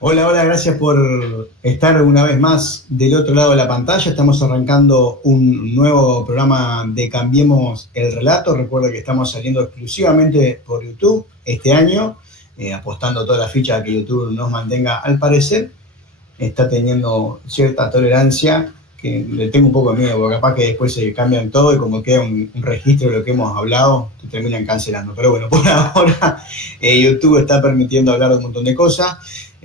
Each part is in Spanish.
Hola, hola, gracias por estar una vez más del otro lado de la pantalla. Estamos arrancando un nuevo programa de Cambiemos el Relato. Recuerda que estamos saliendo exclusivamente por YouTube este año, apostando toda la ficha a que YouTube nos mantenga. Al parecer, está teniendo cierta tolerancia, que le tengo un poco de miedo, porque capaz que después se cambian todo y como queda un registro de lo que hemos hablado, te terminan cancelando. Pero bueno, por ahora YouTube está permitiendo hablar de un montón de cosas.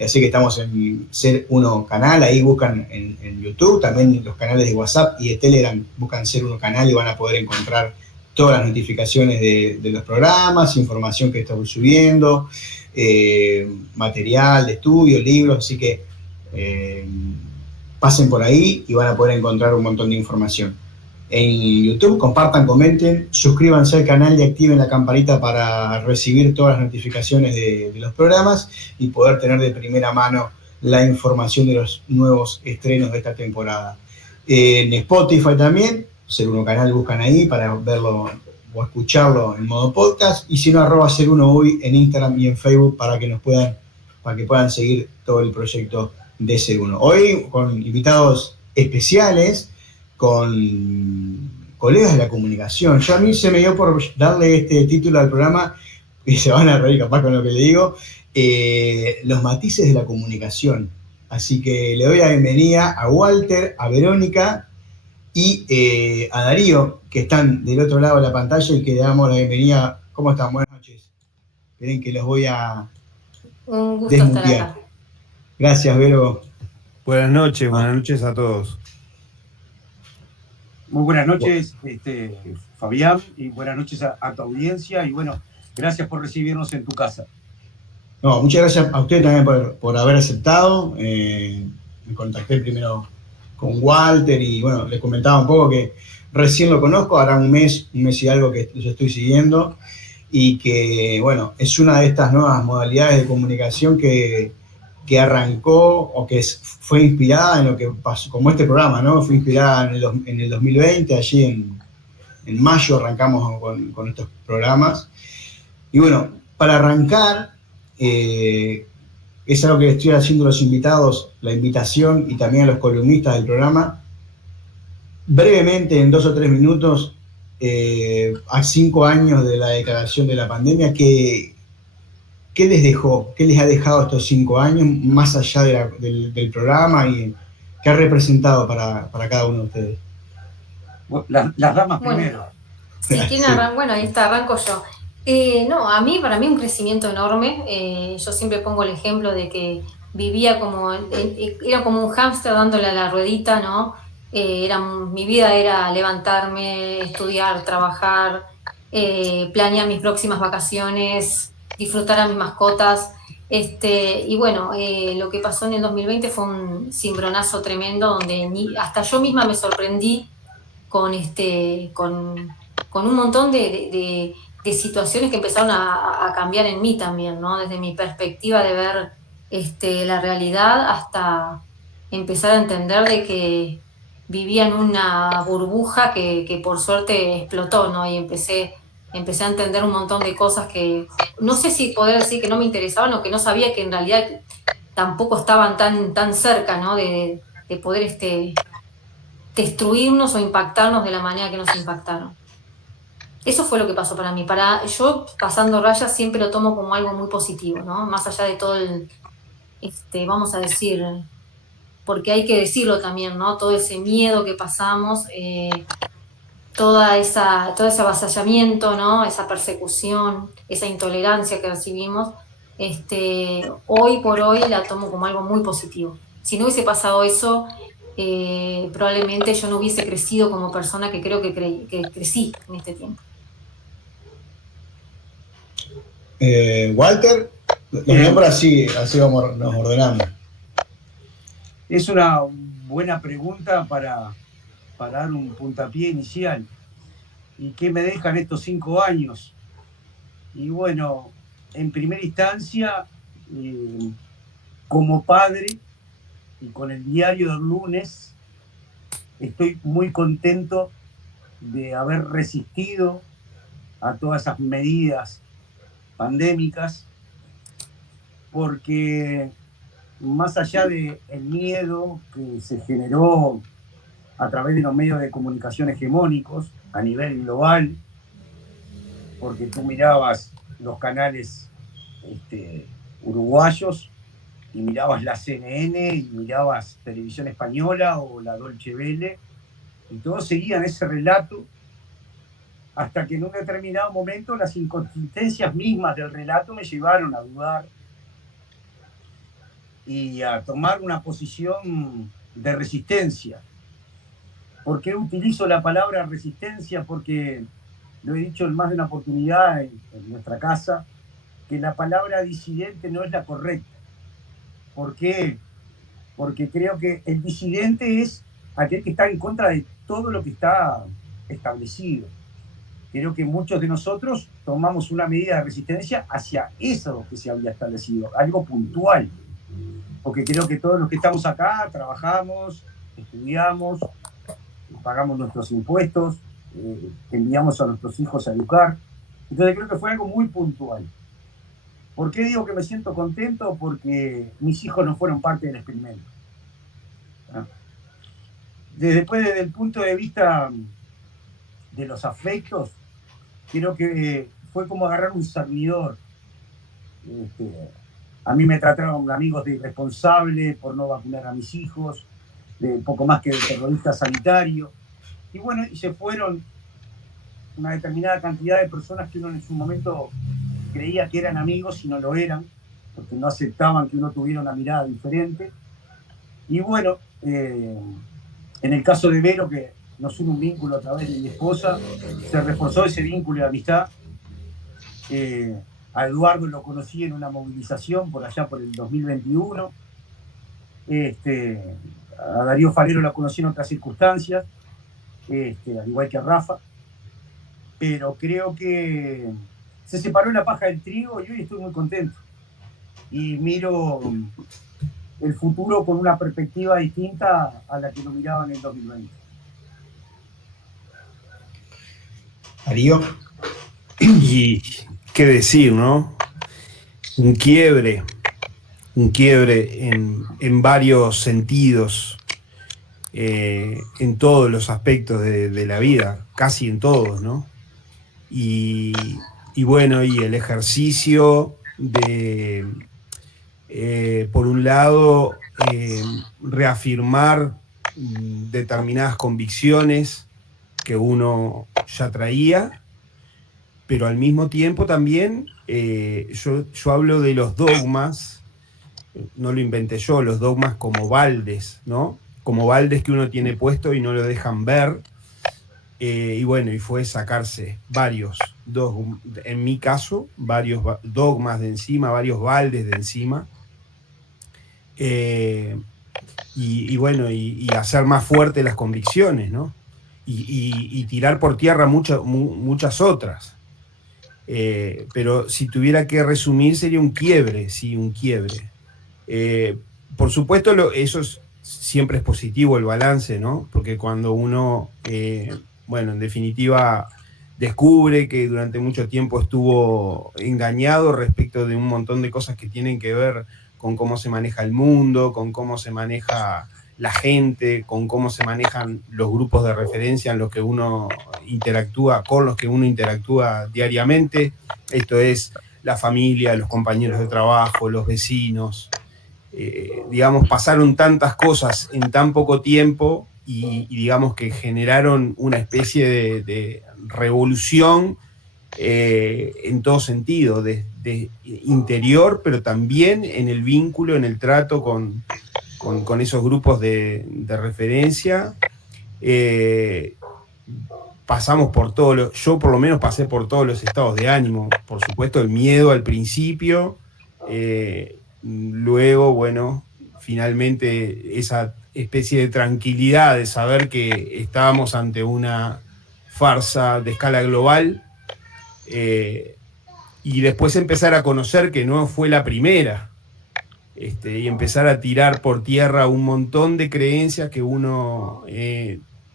Así que estamos en Ser Uno Canal, ahí buscan en YouTube, también los canales de WhatsApp y de Telegram, buscan Ser Uno Canal y van a poder encontrar todas las notificaciones de los programas, información que estamos subiendo, material de estudio, libros, así que eh, pasen por ahí y van a poder encontrar un montón de información. En YouTube, compartan, comenten, suscríbanse al canal y activen la campanita para recibir todas las notificaciones de los programas y poder tener de primera mano la información de los nuevos estrenos de esta temporada. En Spotify también, Ser Uno Canal buscan ahí para verlo o escucharlo en modo podcast, y si no, @Ser Uno Hoy en Instagram y en Facebook para que puedan seguir todo el proyecto de Ser Uno. Hoy con invitados especiales, con colegas de la comunicación. Yo a mí se me dio por darle este título al programa, y se van a reír capaz con lo que le digo, los matices de la comunicación. Así que le doy la bienvenida a Walter, a Verónica y a Darío, que están del otro lado de la pantalla y que le damos la bienvenida. ¿Cómo están? Buenas noches. Esperen que los voy a Un gusto estar desmutear. acá. Gracias, Vero. Buenas noches a todos. Muy buenas noches, Fabián, y buenas noches a tu audiencia. Y bueno, gracias por recibirnos en tu casa. No, muchas gracias a usted también por haber aceptado. Me contacté primero con Walter y bueno, les comentaba un poco que recién lo conozco, hará un mes y algo que yo estoy siguiendo, y que bueno, es una de estas nuevas modalidades de comunicación que arrancó o que fue inspirada en lo que pasó, como este programa, ¿no? Fue inspirada en el 2020, allí en mayo arrancamos con estos programas. Y bueno, para arrancar, es algo que estoy haciendo a los invitados, la invitación y también a los columnistas del programa, brevemente, en 2 o 3 minutos, a 5 años de la declaración de la pandemia, ¿qué les dejó? ¿Qué les ha dejado estos 5 años, más allá del programa, y qué ha representado para cada uno de ustedes? Las damas Bueno, primero. si quieren Sí. bueno, ahí está, arranco yo. No, para mí un crecimiento enorme. Yo siempre pongo el ejemplo de que vivía era como un hámster dándole a la ruedita, ¿no? Mi vida era levantarme, estudiar, trabajar, planear mis próximas vacaciones, disfrutar a mis mascotas. Y bueno, lo que pasó en el 2020 fue un cimbronazo tremendo donde hasta yo misma me sorprendí con un montón de situaciones que empezaron a cambiar en mí también, ¿no? Desde mi perspectiva de ver la realidad hasta empezar a entender de que vivía en una burbuja que por suerte explotó, ¿no? Y empecé a entender un montón de cosas que no sé si poder decir que no me interesaban o que no sabía que en realidad tampoco estaban tan cerca, ¿no? De poder destruirnos o impactarnos de la manera que nos impactaron. Eso fue lo que pasó para mí. Yo, pasando rayas, siempre lo tomo como algo muy positivo, ¿no? Más allá de todo vamos a decir, porque hay que decirlo también, ¿no? Todo ese miedo que pasamos, todo ese avasallamiento, ¿no? Esa persecución, esa intolerancia que recibimos, hoy por hoy la tomo como algo muy positivo. Si no hubiese pasado eso, probablemente yo no hubiese crecido como persona que creo que crecí en este tiempo. Walter, los nombres así vamos, nos ordenamos. Es una buena pregunta para dar un puntapié inicial. ¿Y qué me dejan estos 5 años? Y bueno, en primera instancia, como padre y con el diario del lunes, estoy muy contento de haber resistido a todas esas medidas pandémicas, porque más allá del miedo que se generó a través de los medios de comunicación hegemónicos a nivel global, porque tú mirabas los canales uruguayos y mirabas la CNN y mirabas Televisión Española o la Deutsche Welle, y todos seguían ese relato hasta que en un determinado momento las inconsistencias mismas del relato me llevaron a dudar y a tomar una posición de resistencia. ¿Por qué utilizo la palabra resistencia? Porque lo he dicho en más de una oportunidad en nuestra casa, que la palabra disidente no es la correcta. ¿Por qué? Porque creo que el disidente es aquel que está en contra de todo lo que está establecido. Creo que muchos de nosotros tomamos una medida de resistencia hacia eso que se había establecido, algo puntual. Porque creo que todos los que estamos acá trabajamos, estudiamos, pagamos nuestros impuestos, enviamos a nuestros hijos a educar. Entonces creo que fue algo muy puntual. ¿Por qué digo que me siento contento? Porque mis hijos no fueron parte del experimento. Desde el punto de vista de los afectos, creo que fue como agarrar un servidor. A mí me trataron amigos de irresponsable por no vacunar a mis hijos, de poco más que de terrorista sanitario. Y bueno, y se fueron una determinada cantidad de personas que uno en su momento creía que eran amigos y no lo eran, porque no aceptaban que uno tuviera una mirada diferente. Y bueno, en el caso de Vero, que nos une un vínculo a través de mi esposa, se reforzó ese vínculo de amistad. A Eduardo lo conocí en una movilización por allá por el 2021. A Darío Falero lo conocí en otras circunstancias, al igual que a Rafa. Pero creo que se separó la paja del trigo y hoy estoy muy contento. Y miro el futuro con una perspectiva distinta a la que lo miraba en el 2020. Darío. Y qué decir, ¿no? Un quiebre en varios sentidos, en todos los aspectos de la vida, casi en todos, ¿no? Y bueno, y el ejercicio de, por un lado, reafirmar determinadas convicciones que uno ya traía, pero al mismo tiempo también yo hablo de los dogmas, no lo inventé yo, los dogmas como baldes, ¿no? Como baldes que uno tiene puesto y no lo dejan ver. Y bueno, y fue sacarse varios, en mi caso, varios dogmas de encima, varios baldes de encima. Y bueno, y hacer más fuertes las convicciones, ¿no? Y tirar por tierra muchas otras. Pero si tuviera que resumir, sería un quiebre, sí, un quiebre. Por supuesto, eso siempre es positivo, el balance, ¿no? Porque cuando uno, bueno, en definitiva, descubre que durante mucho tiempo estuvo engañado respecto de un montón de cosas que tienen que ver con cómo se maneja el mundo, con cómo se maneja la gente, con cómo se manejan los grupos de referencia en los que uno interactúa, con los que uno interactúa diariamente. Esto es la familia, los compañeros de trabajo, los vecinos. Digamos, pasaron tantas cosas en tan poco tiempo y digamos que generaron una especie de revolución en todo sentido, de interior, pero también en el vínculo, en el trato con esos grupos de referencia. Pasamos por yo por lo menos pasé por todos los estados de ánimo. Por supuesto, el miedo al principio, luego, bueno, finalmente esa especie de tranquilidad de saber que estábamos ante una farsa de escala global, y después empezar a conocer que no fue la primera, y empezar a tirar por tierra un montón de creencias que uno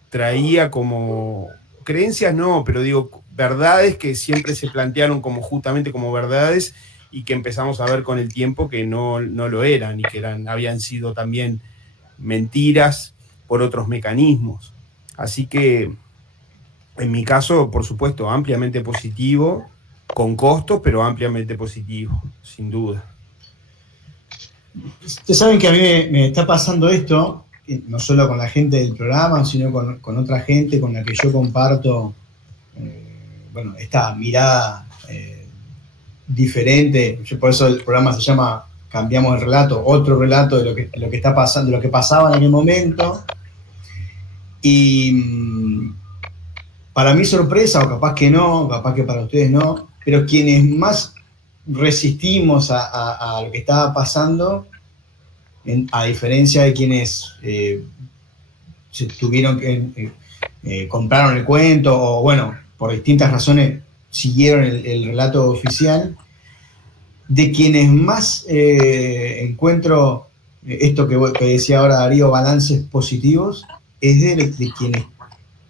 traía como creencias, no, pero digo, verdades que siempre se plantearon como justamente como verdades y que empezamos a ver con el tiempo que no lo eran y que habían sido también mentiras por otros mecanismos. Así que, en mi caso, por supuesto, ampliamente positivo, con costos, pero ampliamente positivo, sin duda. Ustedes saben que a mí me está pasando esto, no solo con la gente del programa, sino con otra gente con la que yo comparto, esta mirada diferente. Por eso el programa se llama Cambiamos el relato, otro relato de lo que está pasando, de lo que pasaba en aquel momento. Y para mi sorpresa, o capaz que no, capaz que para ustedes no, pero quienes más resistimos a lo que estaba pasando, a diferencia de quienes tuvieron que compraron el cuento o, bueno, por distintas razones siguieron el relato oficial, de quienes más encuentro esto que decía ahora Darío, balances positivos, es de quienes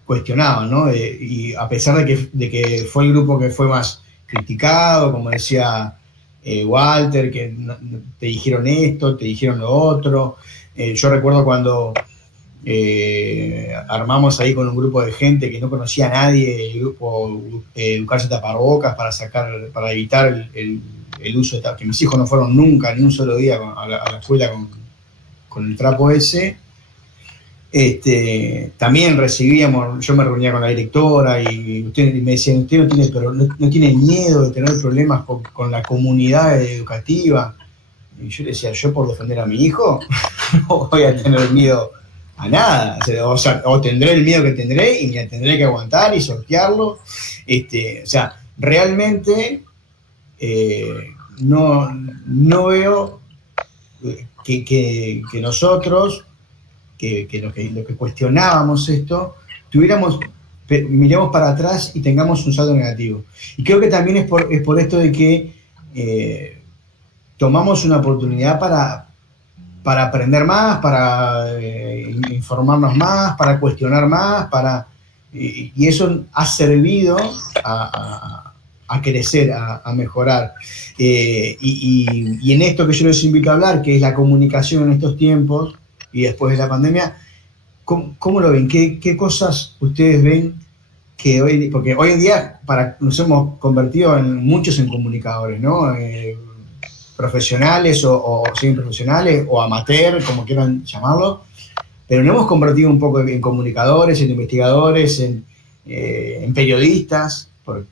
cuestionaban, ¿no? Y a pesar de que fue el grupo que fue más criticado, como decía Walter, que te dijeron esto, te dijeron lo otro. Yo recuerdo cuando armamos ahí con un grupo de gente que no conocía a nadie, el grupo Educarse Tapabocas para evitar el uso de tapabocas, que mis hijos no fueron nunca, ni un solo día a la escuela con el trapo ese. También recibíamos, yo me reunía con la directora y me decían, usted no tiene miedo de tener problemas con la comunidad educativa. Y yo le decía, yo por defender a mi hijo no voy a tener miedo a nada. O tendré el miedo que tendré y me tendré que aguantar y sortearlo. Realmente no veo que nosotros, que los que cuestionábamos esto, miremos para atrás y tengamos un saldo negativo. Y creo que también es por esto de que tomamos una oportunidad para aprender más, para informarnos más, para cuestionar más, y eso ha servido a crecer, a mejorar. Y en esto que yo les invito a hablar, que es la comunicación en estos tiempos, y después de la pandemia, ¿cómo lo ven? ¿Qué cosas ustedes ven que hoy, porque hoy en día nos hemos convertido muchos en comunicadores, ¿no? Profesionales o semiprofesionales o amateur, como quieran llamarlo, pero nos hemos convertido un poco en comunicadores, en investigadores, en periodistas, por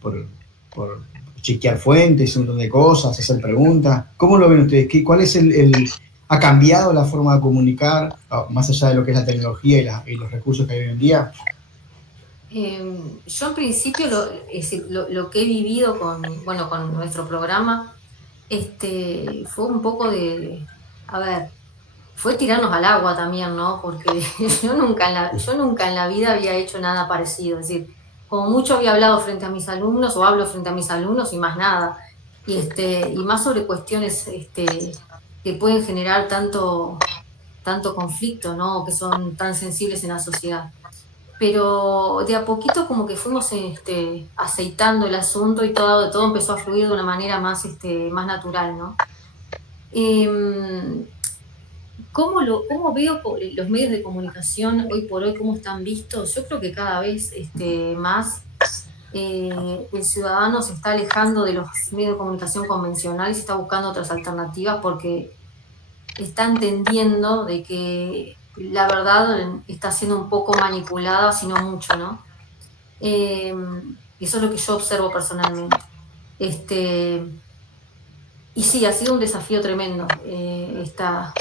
chequear fuentes, un montón de cosas, hacer preguntas. ¿Cómo lo ven ustedes? ¿Cuál es ¿Ha cambiado la forma de comunicar, más allá de lo que es la tecnología y los recursos que hay hoy en día? Yo en principio lo que he vivido con nuestro programa fue un poco fue tirarnos al agua también, ¿no? Porque yo nunca en la vida había hecho nada parecido. Es decir, como mucho había hablado frente a mis alumnos o hablo frente a mis alumnos y más nada. Y más sobre cuestiones que pueden generar tanto conflicto, ¿no? Que son tan sensibles en la sociedad. Pero de a poquito como que fuimos aceitando el asunto y todo empezó a fluir de una manera más natural, ¿no? ¿Cómo veo los medios de comunicación hoy por hoy, cómo están vistos? Yo creo que cada vez más el ciudadano se está alejando de los medios de comunicación convencionales y está buscando otras alternativas porque está entendiendo de que la verdad está siendo un poco manipulada, si no mucho, ¿no? Eso es lo que yo observo personalmente. Y sí, ha sido un desafío tremendo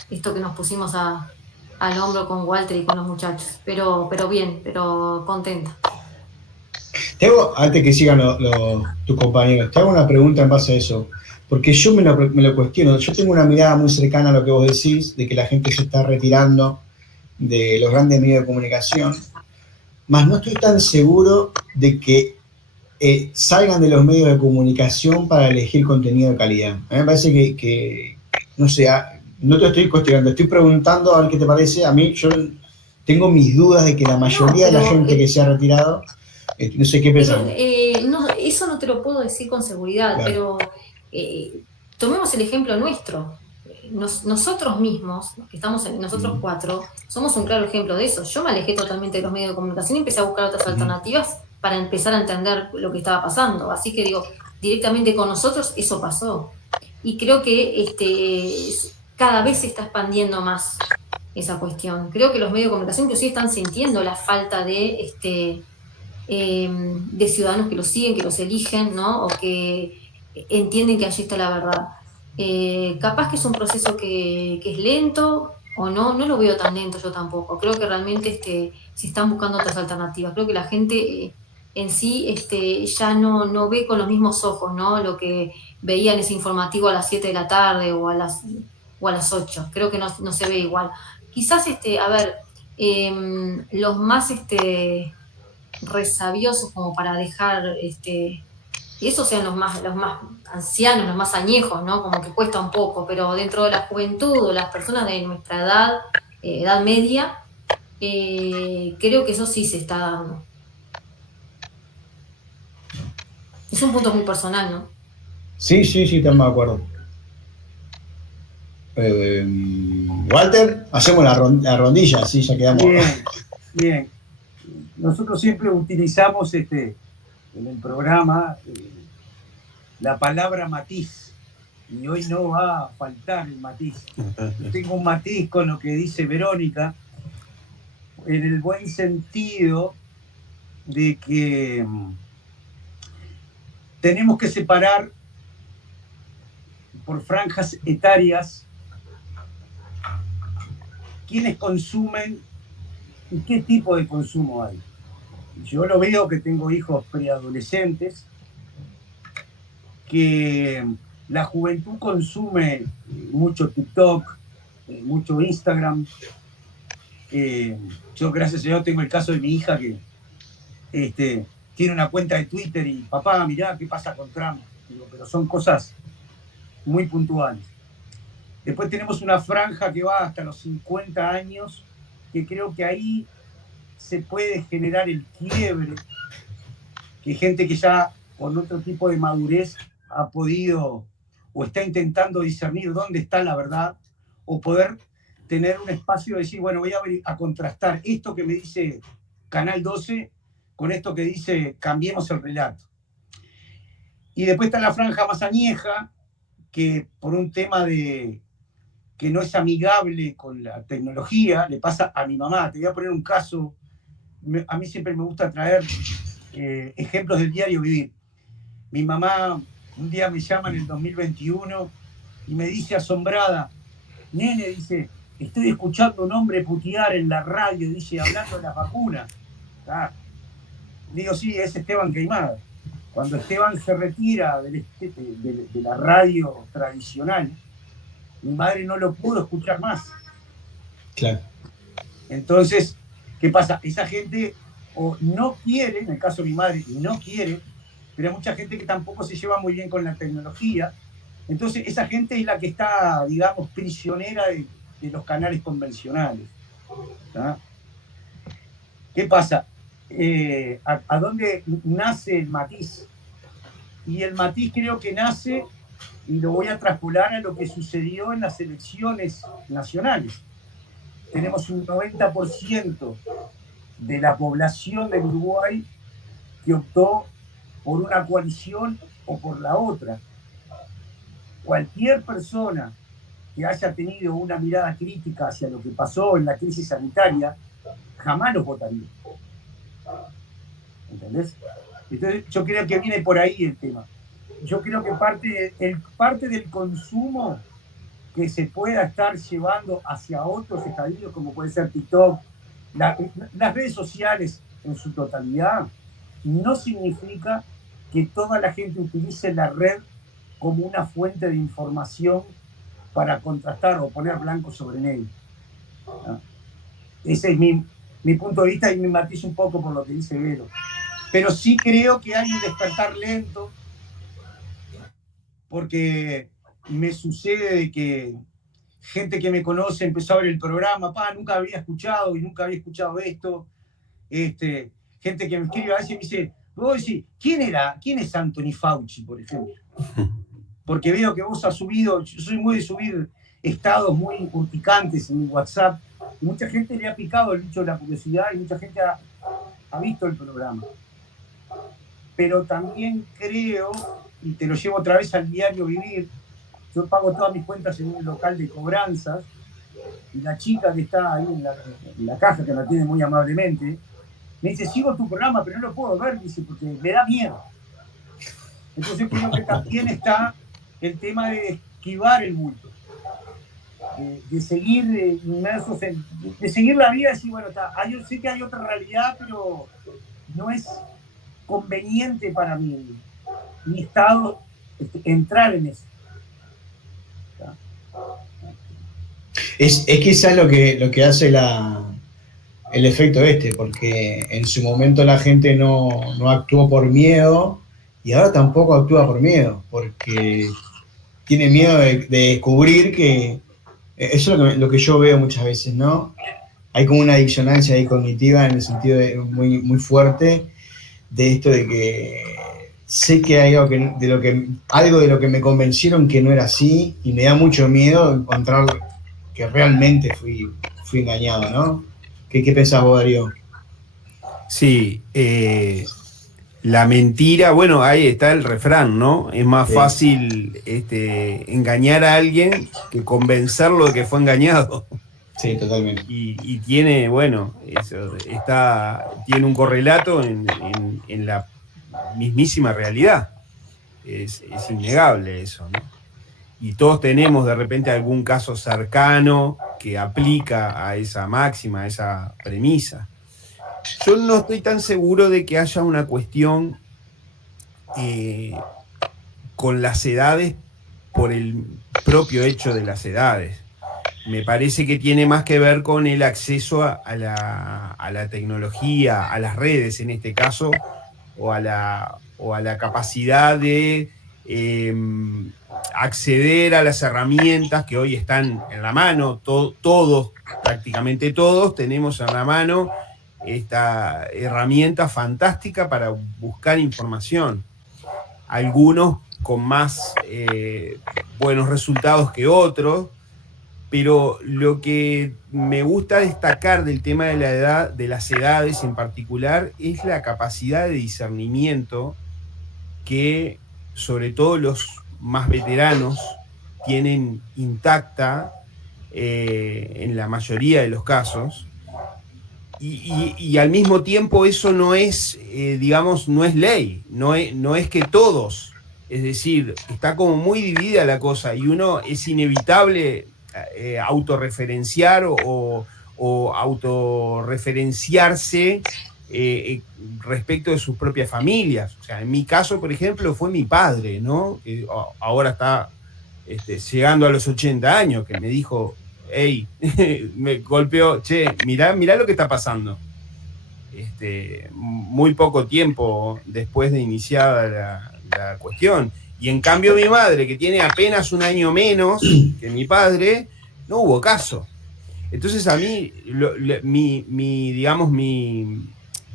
esto que nos pusimos al hombro con Walter y con los muchachos, pero bien, pero contenta. Antes que sigan tus compañeros, te hago una pregunta en base a eso, porque yo me lo cuestiono. Yo tengo una mirada muy cercana a lo que vos decís, de que la gente se está retirando de los grandes medios de comunicación, mas no estoy tan seguro de que salgan de los medios de comunicación para elegir contenido de calidad. A mí me parece que no sé, no te estoy cuestionando, estoy preguntando a ver qué te parece. A mí, yo tengo mis dudas de que la mayoría de la gente que se ha retirado, no sé qué pensar. No, eso no te lo puedo decir con seguridad, claro. Pero tomemos el ejemplo nuestro. Nosotros mismos, que estamos nosotros cuatro, somos un claro ejemplo de eso. Yo me alejé totalmente de los medios de comunicación y empecé a buscar otras alternativas para empezar a entender lo que estaba pasando. Así que digo, directamente con nosotros eso pasó. Y creo que cada vez se está expandiendo más esa cuestión. Creo que los medios de comunicación inclusive están sintiendo la falta de ciudadanos que los siguen, que los eligen, ¿no? O que entienden que allí está la verdad. Capaz que es un proceso que es lento o no lo veo tan lento yo tampoco. Creo que realmente se están buscando otras alternativas. Creo que la gente en sí ya no ve con los mismos ojos, ¿no? Lo que veía en ese informativo a las 7 de la tarde o a las 8. Creo que no se ve igual. Quizás, los más resabiosos como para dejar esos sean los más ancianos, los más añejos, ¿no? Como que cuesta un poco, pero dentro de la juventud o las personas de nuestra edad media, creo que eso sí se está dando. Es un punto muy personal, ¿no? Sí, estamos de acuerdo. Walter, hacemos la rondilla, así ya quedamos. Bien. Nosotros siempre utilizamos en el programa la palabra matiz, y hoy no va a faltar el matiz. Tengo un matiz con lo que dice Verónica, en el buen sentido de que tenemos que separar por franjas etarias quiénes consumen y qué tipo de consumo hay. Yo lo veo, que tengo hijos preadolescentes, que la juventud consume mucho TikTok, mucho Instagram. Yo, gracias a Dios, tengo el caso de mi hija que tiene una cuenta de Twitter y papá, mirá qué pasa con Trump. Digo, pero son cosas muy puntuales. Después tenemos una franja que va hasta los 50 años, que creo que ahí se puede generar el quiebre, que gente que ya con otro tipo de madurez ha podido o está intentando discernir dónde está la verdad, o poder tener un espacio de decir, bueno, voy a contrastar esto que me dice Canal 12 con esto que dice Cambiemos el Relato. Y después está la franja más añeja, que por un tema de que no es amigable con la tecnología, le pasa a mi mamá. Te voy a poner un caso. A mí siempre me gusta traer ejemplos del diario vivir. Mi mamá un día me llama en el 2021 y me dice asombrada, nene, dice, estoy escuchando a un hombre putear en la radio, dice, hablando de las vacunas. Digo, sí, es Esteban Queimada. Cuando Esteban se retira de la radio tradicional, mi madre no lo pudo escuchar más. Claro. Entonces, ¿qué pasa? Esa gente o no quiere, en el caso de mi madre, no quiere, pero hay mucha gente que tampoco se lleva muy bien con la tecnología. Entonces, esa gente es la que está, digamos, prisionera de los canales convencionales. ¿Ah? ¿Qué pasa? ¿A dónde nace el matiz? Y el matiz creo que nace, y lo voy a traspolar a lo que sucedió en las elecciones nacionales. Tenemos un 90% de la población del Uruguay que optó por una coalición o por la otra. Cualquier persona que haya tenido una mirada crítica hacia lo que pasó en la crisis sanitaria, jamás los votaría. ¿Entendés? Entonces, yo creo que viene por ahí el tema. Yo creo que parte del consumo que se pueda estar llevando hacia otros estadios, como puede ser TikTok, las redes sociales en su totalidad, no significa que toda la gente utilice la red como una fuente de información para contrastar o poner blanco sobre negro. ¿No? Ese es mi punto de vista, y me matizo un poco por lo que dice Vero. Pero sí creo que hay un despertar lento, porque me sucede de que gente que me conoce empezó a ver el programa, nunca había escuchado esto. Gente que me escribe a veces y me dice, ¿quién es Anthony Fauci, por ejemplo? porque veo que vos has subido, yo soy muy de subir estados muy urticantes en mi WhatsApp, y mucha gente le ha picado el bicho de la curiosidad y mucha gente ha visto el programa. Pero también creo, y te lo llevo otra vez al diario vivir, yo pago todas mis cuentas en un local de cobranzas, y la chica que está ahí en la caja, que la tiene muy amablemente, me dice, sigo tu programa, pero no lo puedo ver, dice, porque me da miedo. Entonces creo que también está el tema de esquivar el bulto, de seguir inmersos de seguir la vida y decir, bueno, yo sé que hay otra realidad, pero no es conveniente para mi estado entrar en eso. Es quizás lo que hace el efecto porque en su momento la gente no actuó por miedo y ahora tampoco actúa por miedo, porque tiene miedo de descubrir que eso es lo que yo veo muchas veces, ¿no? Hay como una disonancia ahí cognitiva en el sentido muy, muy fuerte de esto de que sé que hay algo de lo que me convencieron que no era así y me da mucho miedo encontrar que realmente fui engañado, ¿no? ¿Qué pensás vos, Darío? Sí, la mentira, bueno, ahí está el refrán, ¿no? Es más fácil engañar a alguien que convencerlo de que fue engañado. Sí, totalmente. Y tiene, bueno, tiene un correlato en la mismísima realidad. Es innegable eso, ¿no? Y todos tenemos de repente algún caso cercano que aplica a esa máxima, a esa premisa. Yo no estoy tan seguro de que haya una cuestión con las edades por el propio hecho de las edades. Me parece que tiene más que ver con el acceso a la tecnología, a las redes en este caso, o a la capacidad de acceder a las herramientas que hoy están en la mano. Todos, prácticamente todos, tenemos en la mano esta herramienta fantástica para buscar información. Algunos con más buenos resultados que otros, pero lo que me gusta destacar del tema de la edad, de las edades en particular, es la capacidad de discernimiento que sobre todo los más veteranos tienen intacta en la mayoría de los casos. Y al mismo tiempo eso no es, digamos, no es ley, no es que todos, es decir, está como muy dividida la cosa y uno es inevitable autorreferenciar o autorreferenciarse respecto de sus propias familias. O sea, en mi caso, por ejemplo, fue mi padre, ¿no? Que ahora está llegando a los 80 años, que me dijo, hey, me golpeó, che, mirá lo que está pasando. Muy poco tiempo después de iniciada la cuestión. Y en cambio mi madre, que tiene apenas un año menos que mi padre, no hubo caso. Entonces a mí,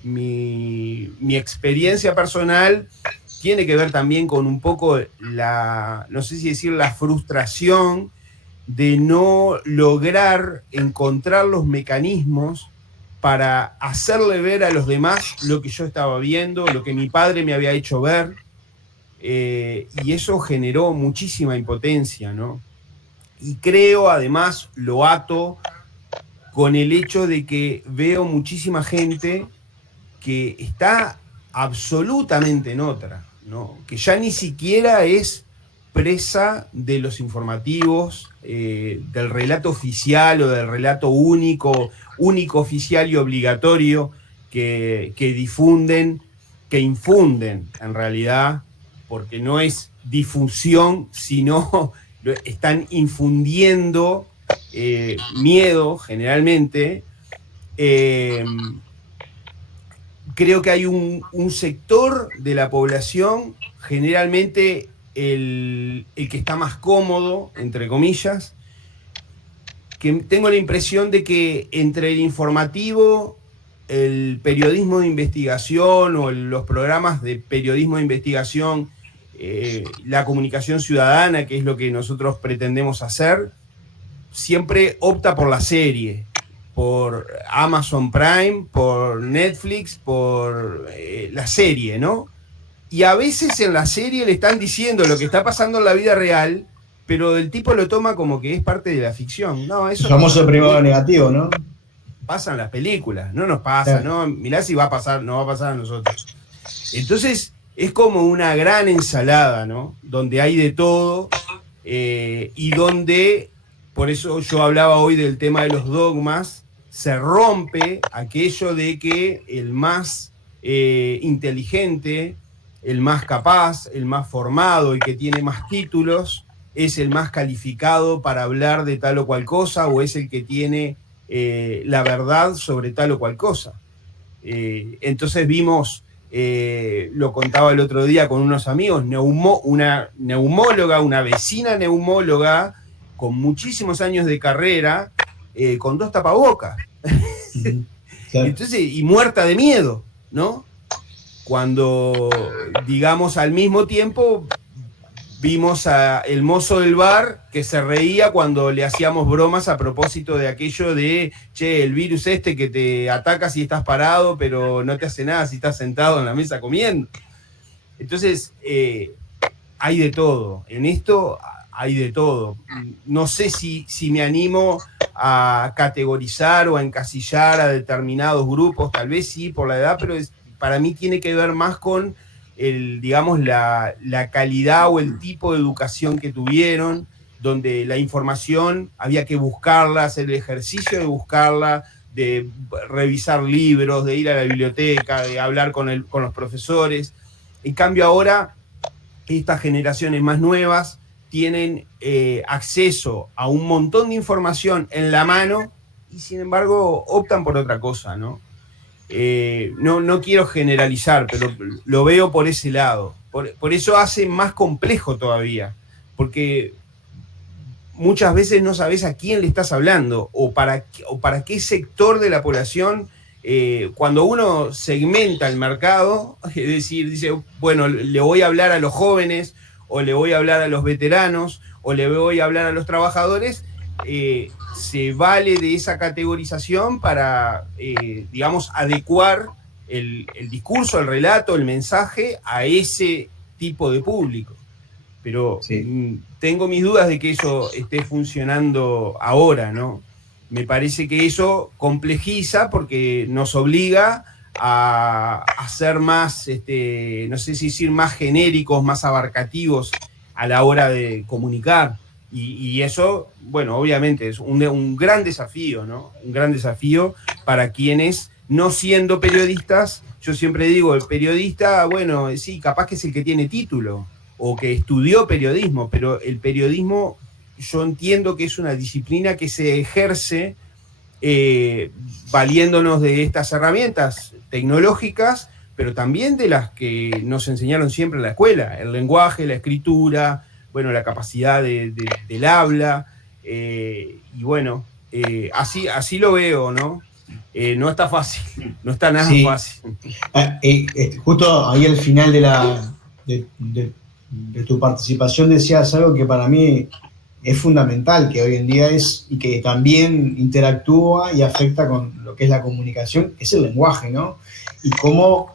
mi experiencia personal tiene que ver también con un poco no sé si decir la frustración de no lograr encontrar los mecanismos para hacerle ver a los demás lo que yo estaba viendo, lo que mi padre me había hecho ver, y eso generó muchísima impotencia, ¿no? Y creo, además, lo ato con el hecho de que veo muchísima gente que está absolutamente en otra, ¿no? Que ya ni siquiera es presa de los informativos, del relato oficial o del relato único, oficial y obligatorio que difunden, que infunden en realidad, porque no es difusión, sino están infundiendo miedo generalmente. Creo que hay un sector de la población, generalmente el que está más cómodo, entre comillas, que tengo la impresión de que entre el informativo, el periodismo de investigación o los programas de periodismo de investigación la comunicación ciudadana, que es lo que nosotros pretendemos hacer, siempre opta por la serie, por Amazon Prime, por Netflix, por la serie, ¿no? Y a veces en la serie le están diciendo lo que está pasando en la vida real, pero el tipo lo toma como que es parte de la ficción. No, eso el famoso privado negativo, ¿no? pasa en las películas, no nos pasa, Claro. ¿no? Mirá si va a pasar, no va a pasar a nosotros. Entonces, es como una gran ensalada, ¿no? Donde hay de todo y donde, por eso yo hablaba hoy del tema de los dogmas, se rompe aquello de que el más inteligente, el más capaz, el más formado, el que tiene más títulos, es el más calificado para hablar de tal o cual cosa, o es el que tiene la verdad sobre tal o cual cosa. Entonces vimos, lo contaba el otro día con unos amigos, una neumóloga, una vecina neumóloga, con muchísimos años de carrera, con 2 tapabocas. Claro. Entonces, y muerta de miedo, ¿no? Cuando, digamos, al mismo tiempo vimos a el mozo del bar que se reía cuando le hacíamos bromas a propósito de aquello de, che, el virus este que te ataca si estás parado, pero no te hace nada si estás sentado en la mesa comiendo. Entonces, hay de todo. En esto hay de todo. No sé si me animo a categorizar o a encasillar a determinados grupos, tal vez sí por la edad, pero para mí tiene que ver más con digamos, la calidad o el tipo de educación que tuvieron, donde la información había que buscarla, hacer el ejercicio de buscarla, de revisar libros, de ir a la biblioteca, de hablar con los profesores. En cambio ahora, estas generaciones más nuevas tienen acceso a un montón de información en la mano y sin embargo optan por otra cosa, ¿no? No quiero generalizar, pero lo veo por ese lado. Por eso hace más complejo todavía, porque muchas veces no sabes a quién le estás hablando o para qué sector de la población. Cuando uno segmenta el mercado, es decir, dice, bueno, le voy a hablar a los jóvenes, o le voy a hablar a los veteranos, o le voy a hablar a los trabajadores, se vale de esa categorización para, digamos, adecuar el discurso, el relato, el mensaje a ese tipo de público. Pero sí, tengo mis dudas de que eso esté funcionando ahora, ¿no? Me parece que eso complejiza porque nos obliga a ser más, no sé si decir más genéricos, más abarcativos a la hora de comunicar. Y eso, bueno, obviamente es un gran desafío, ¿no? Un gran desafío para quienes, no siendo periodistas, yo siempre digo, el periodista, bueno, sí, capaz que es el que tiene título o que estudió periodismo, pero el periodismo yo entiendo que es una disciplina que se ejerce valiéndonos de estas herramientas tecnológicas, pero también de las que nos enseñaron siempre en la escuela, el lenguaje, la escritura, bueno, la capacidad del habla, y bueno, así lo veo, ¿no? No está fácil, no está nada fácil. Justo ahí al final de tu participación decías algo que para mí es fundamental, que hoy en día es, y que también interactúa y afecta con lo que es la comunicación, es el lenguaje, ¿no? Y cómo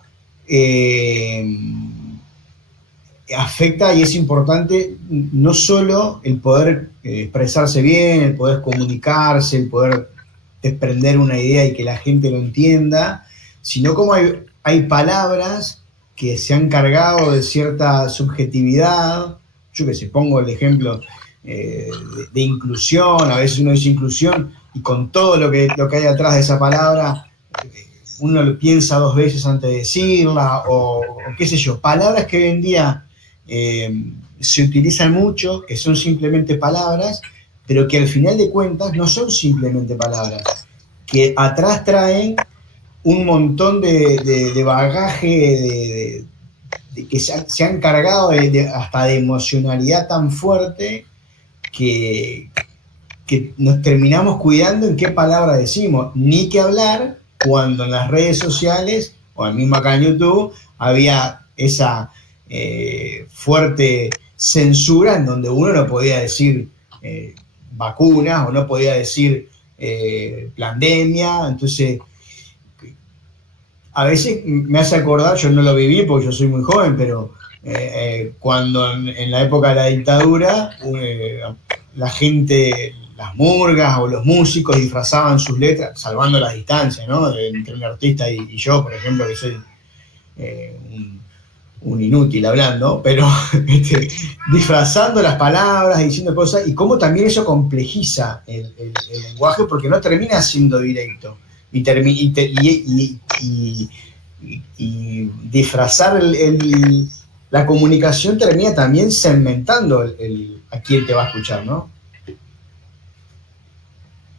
afecta y es importante no solo el poder expresarse bien, el poder comunicarse, el poder desprender una idea y que la gente lo entienda, sino como hay palabras que se han cargado de cierta subjetividad. Yo que sé, pongo el ejemplo de inclusión, a veces uno dice inclusión y con todo lo que hay atrás de esa palabra, uno lo piensa 2 veces antes de decirla, o qué sé yo, palabras que hoy en día se utilizan mucho, que son simplemente palabras, pero que al final de cuentas no son simplemente palabras, que atrás traen un montón de bagaje, que se han cargado hasta de emocionalidad tan fuerte que nos terminamos cuidando en qué palabra decimos, ni que hablar cuando en las redes sociales, o mismo acá en YouTube, había esa fuerte censura en donde uno no podía decir vacunas o no podía decir pandemia. Entonces, a veces me hace acordar, yo no lo viví porque yo soy muy joven, pero cuando en la época de la dictadura la gente, las murgas o los músicos disfrazaban sus letras, salvando las distancias, ¿no? Entre un artista y yo, por ejemplo, que soy un inútil hablando, pero disfrazando las palabras, diciendo cosas, y cómo también eso complejiza el lenguaje porque no termina siendo directo. Y disfrazar la comunicación termina también segmentando a quien te va a escuchar, ¿no?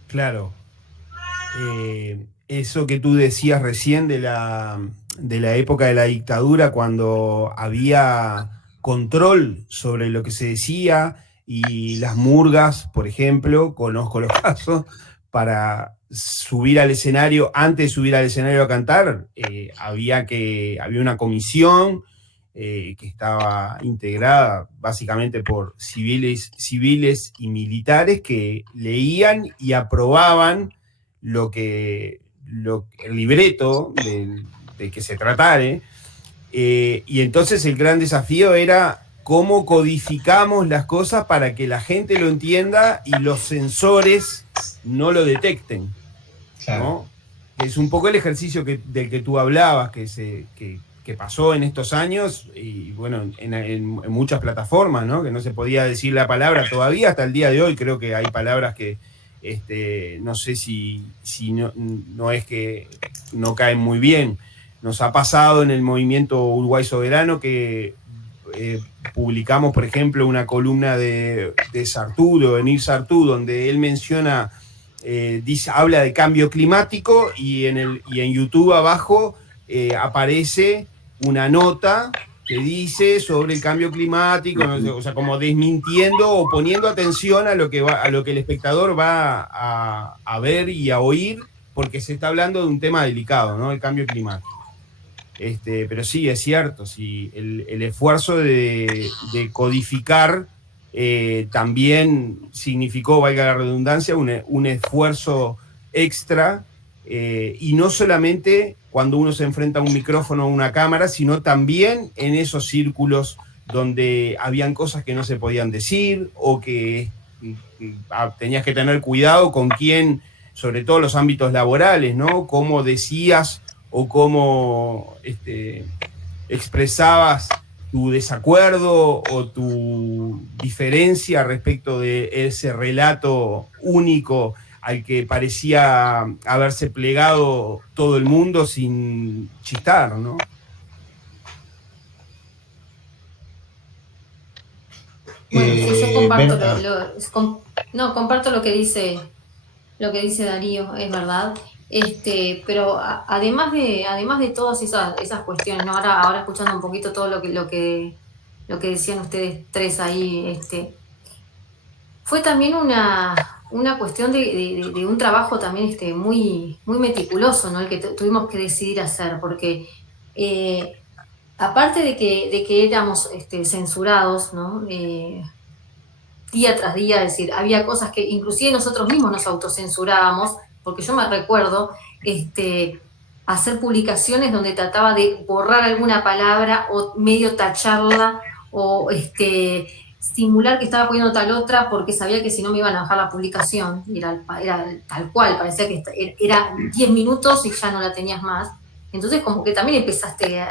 Claro. Eso que tú decías recién de la época de la dictadura, cuando había control sobre lo que se decía, y las murgas, por ejemplo, conozco los casos, para subir al escenario, antes de subir al escenario a cantar, había una comisión que estaba integrada básicamente por civiles y militares que leían y aprobaban el libreto de que se tratare, y entonces el gran desafío era cómo codificamos las cosas para que la gente lo entienda y los censores no lo detecten, ¿no? Es un poco el ejercicio del que tú hablabas, que pasó en estos años, y bueno, en muchas plataformas, ¿no? Que no se podía decir la palabra todavía, hasta el día de hoy creo que hay palabras que no sé si no es que no caen muy bien. Nos ha pasado en el movimiento Uruguay Soberano que publicamos, por ejemplo, una columna de Sartú, de Benir Sartú, donde él menciona, habla de cambio climático, y en YouTube abajo aparece una nota que dice sobre el cambio climático, no sé, o sea, como desmintiendo o poniendo atención a lo que el espectador va a ver y a oír, porque se está hablando de un tema delicado, ¿no? El cambio climático. Pero sí, es cierto, sí, el esfuerzo de codificar también significó, valga la redundancia, un esfuerzo extra, y no solamente cuando uno se enfrenta a un micrófono o una cámara, sino también en esos círculos donde habían cosas que no se podían decir, o que tenías que tener cuidado con quién, sobre todo los ámbitos laborales, ¿no? Cómo decías o cómo expresabas tu desacuerdo o tu diferencia respecto de ese relato único al que parecía haberse plegado todo el mundo sin chistar, ¿no? Bueno, sí, yo comparto lo que dice Darío, es verdad. Pero además de todas esas cuestiones, ¿no? Ahora escuchando un poquito todo lo que decían ustedes tres ahí, fue también una cuestión de un trabajo también muy, muy meticuloso, ¿no? El que tuvimos que decidir hacer, porque aparte de que éramos censurados, ¿no? Día tras día, es decir, había cosas que inclusive nosotros mismos nos autocensurábamos, porque yo me recuerdo hacer publicaciones donde trataba de borrar alguna palabra o medio tacharla, o simular que estaba poniendo tal otra porque sabía que si no me iban a bajar la publicación, y era tal cual, parecía que era 10 minutos y ya no la tenías más. Entonces como que también empezaste,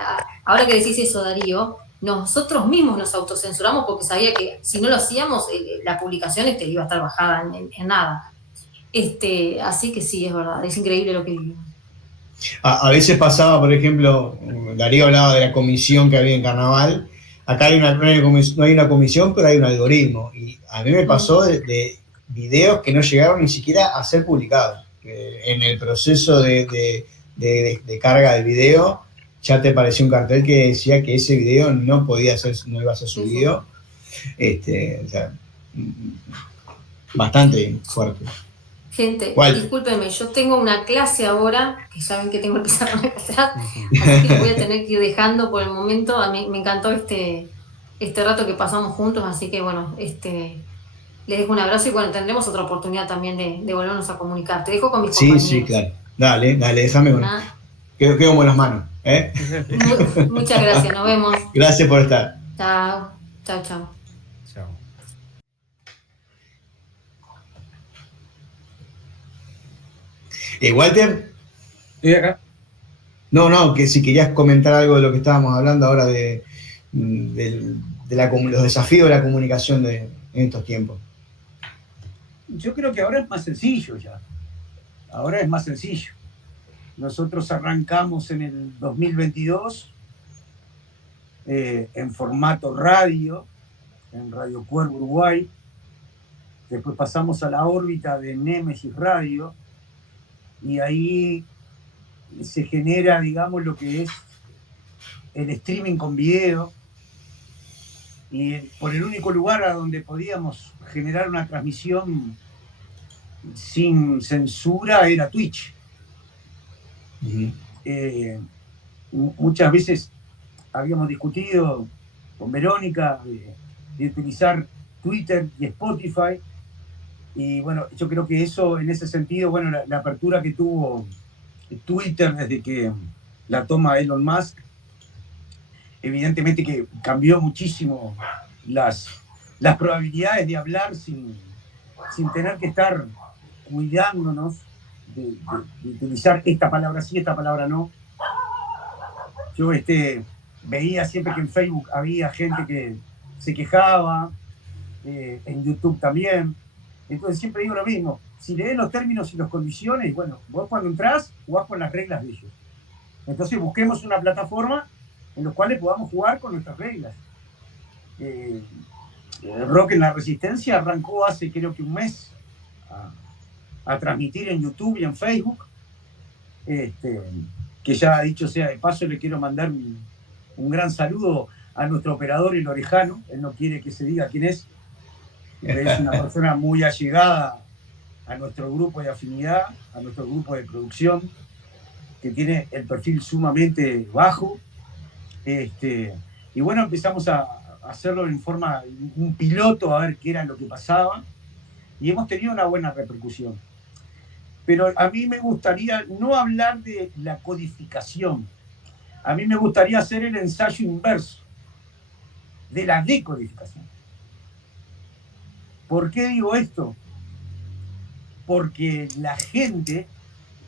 ahora que decís eso, Darío, nosotros mismos nos autocensuramos porque sabía que si no lo hacíamos, la publicación iba a estar bajada en nada. Así que sí, es verdad, es increíble lo que vivimos. A veces pasaba, por ejemplo, Darío hablaba de la comisión que había en Carnaval. Acá no hay una comisión, pero hay un algoritmo. Y a mí me pasó de videos que no llegaron ni siquiera a ser publicados. En el proceso de carga del video, ya te apareció un cartel que decía que ese video no iba a ser subido. O sea, bastante fuerte. Gente, ¿Cuál? discúlpenme, yo tengo una clase ahora, que saben que tengo el pizarrón acá atrás, así que voy a tener que ir dejando por el momento. A mí me encantó este rato que pasamos juntos, así que bueno, les dejo un abrazo y bueno, tendremos otra oportunidad también de volvernos a comunicar. Te dejo con mis Sí, sí, compañeros. claro. Dale, déjame con. Nada, Quedo en buenas manos. muchas gracias, nos vemos. Gracias por estar. Chao, chao, chao. Chao. Walter, Estoy acá. no, que si querías comentar algo de lo que estábamos hablando ahora de los desafíos de la comunicación en estos tiempos. Yo creo que ahora es más sencillo ya. Ahora es más sencillo. Nosotros arrancamos en el 2022 en formato radio, en Radio Cuervo Uruguay. Después pasamos a la órbita de Némesis Radio y ahí se genera, digamos, lo que es el streaming con video. Y por el único lugar a donde podíamos generar una transmisión sin censura era Twitch. Muchas veces habíamos discutido con Verónica de utilizar Twitter y Spotify, y bueno, yo creo que eso, en ese sentido, bueno, la apertura que tuvo Twitter desde que la toma Elon Musk, evidentemente que cambió muchísimo las probabilidades de hablar sin tener que estar cuidándonos de utilizar esta palabra sí, esta palabra no. Yo veía siempre que en Facebook había gente que se quejaba, en YouTube también. Entonces siempre digo lo mismo: si lees los términos y las condiciones, bueno, vos cuando entrás jugás con las reglas de ellos. Entonces busquemos una plataforma en la cual podamos jugar con nuestras reglas. Rock en la Resistencia arrancó hace creo que un mes a transmitir en YouTube y en Facebook, que ya dicho sea de paso le quiero mandar un gran saludo a nuestro operador, el Orejano. Él no quiere que se diga quién es. Es una persona muy allegada a nuestro grupo de afinidad, a nuestro grupo de producción, que tiene el perfil sumamente bajo. Y bueno, empezamos a hacerlo en forma, un piloto, a ver qué era lo que pasaba, y hemos tenido una buena repercusión. Pero a mí me gustaría no hablar de la codificación, a mí me gustaría hacer el ensayo inverso de la decodificación. ¿Por qué digo esto? Porque la gente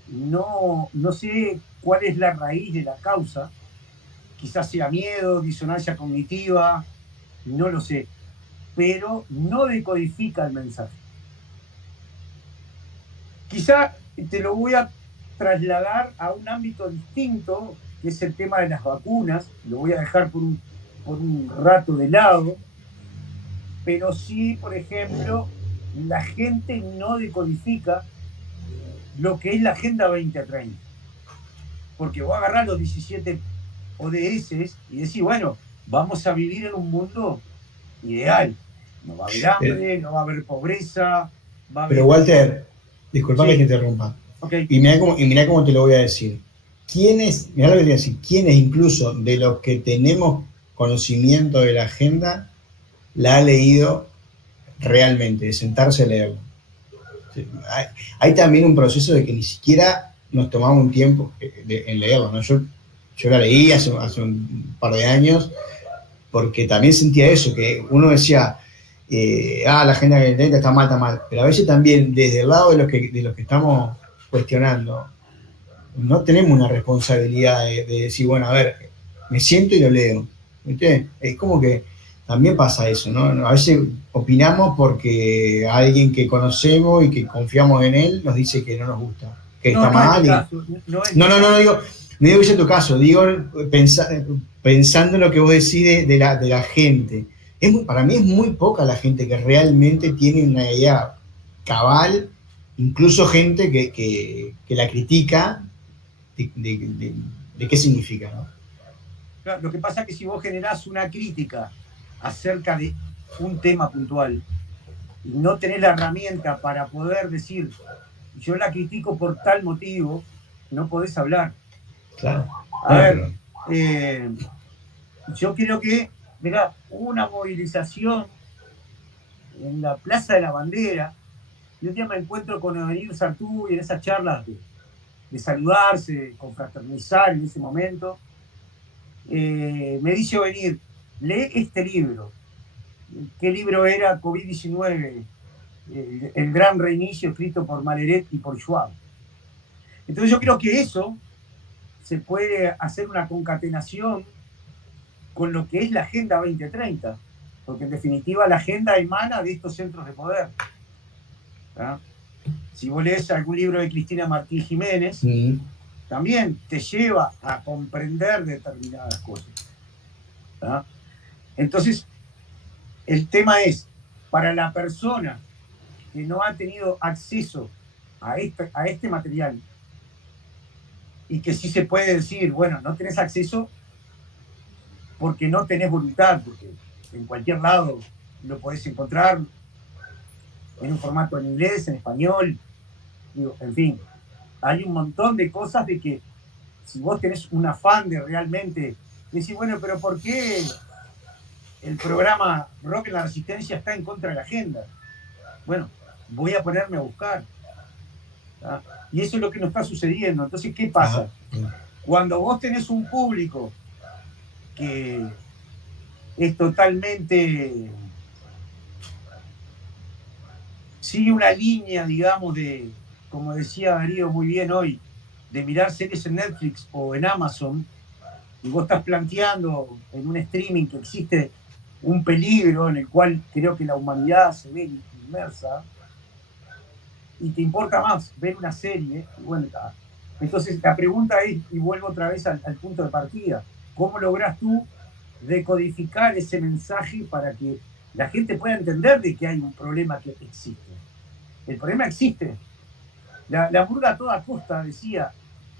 no sé cuál es la raíz de la causa. Quizás sea miedo, disonancia cognitiva, no lo sé, pero no decodifica el mensaje. Quizá te lo voy a trasladar a un ámbito distinto, que es el tema de las vacunas. Lo voy a dejar por un rato de lado, pero sí, por ejemplo, la gente no decodifica lo que es la Agenda 2030. Porque vos agarrás los 17 ODS y decís, bueno, vamos a vivir en un mundo ideal. No va a haber hambre, no va a haber pobreza. Va a haber... Pero Walter, disculpa que te interrumpa. Okay. Y mirá cómo te lo voy a decir. Mirá lo que te voy a decir, ¿quiénes incluso de los que tenemos conocimiento de la agenda la ha leído realmente, de sentarse a leerlo? Hay también un proceso de que ni siquiera nos tomamos un tiempo en leerlo, ¿no? Yo la leí hace un par de años, porque también sentía eso, que uno decía, la Agenda 2030 está mal, pero a veces también desde el lado de los que estamos cuestionando, no tenemos una responsabilidad de decir, bueno, a ver, me siento y lo leo. ¿Viste? Es como que también pasa eso, ¿no? A veces opinamos porque alguien que conocemos y que confiamos en él nos dice que no nos gusta, que está mal. No digo que sea tu caso, digo pensando en lo que vos decís de la gente. Para mí es muy poca la gente que realmente tiene una idea cabal, incluso gente que la critica de qué significa, ¿no? Claro, lo que pasa es que si vos generás una crítica acerca de un tema puntual y no tenés la herramienta para poder decir yo la critico por tal motivo, no podés hablar. Claro. A ver, yo creo que, mirá, hubo una movilización en la Plaza de la Bandera, y un día me encuentro con Evenir Sartú y en esas charlas de saludarse, de confraternizar en ese momento, me dice Evenir, lee este libro. ¿Qué libro era? COVID-19, el gran reinicio, escrito por Maleret y por Schwab. Entonces yo creo que eso se puede hacer una concatenación con lo que es la Agenda 2030, porque en definitiva la agenda emana de estos centros de poder. ¿Ah? Si vos lees algún libro de Cristina Martí Jiménez, también te lleva a comprender determinadas cosas. ¿Ah? Entonces, el tema es, para la persona que no ha tenido acceso a este material, y que sí se puede decir, bueno, no tenés acceso porque no tenés voluntad, porque en cualquier lado lo podés encontrar en un formato en inglés, en español, digo, en fin, hay un montón de cosas de que si vos tenés un afán de realmente decir, bueno, pero ¿por qué el programa Rock en la Resistencia está en contra de la agenda? Bueno, voy a ponerme a buscar. ¿Ah? Y eso es lo que nos está sucediendo. Entonces, ¿qué pasa? Cuando vos tenés un público que es totalmente... sigue una línea, digamos, de, como decía Darío muy bien hoy, de mirar series en Netflix o en Amazon, y vos estás planteando en un streaming que existe un peligro en el cual creo que la humanidad se ve inmersa, y te importa más ver una serie, bueno, entonces la pregunta es, y vuelvo otra vez al punto de partida, ¿cómo lográs tú decodificar ese mensaje para que la gente pueda entender de que hay un problema que existe? El problema existe. La Murga a toda costa decía,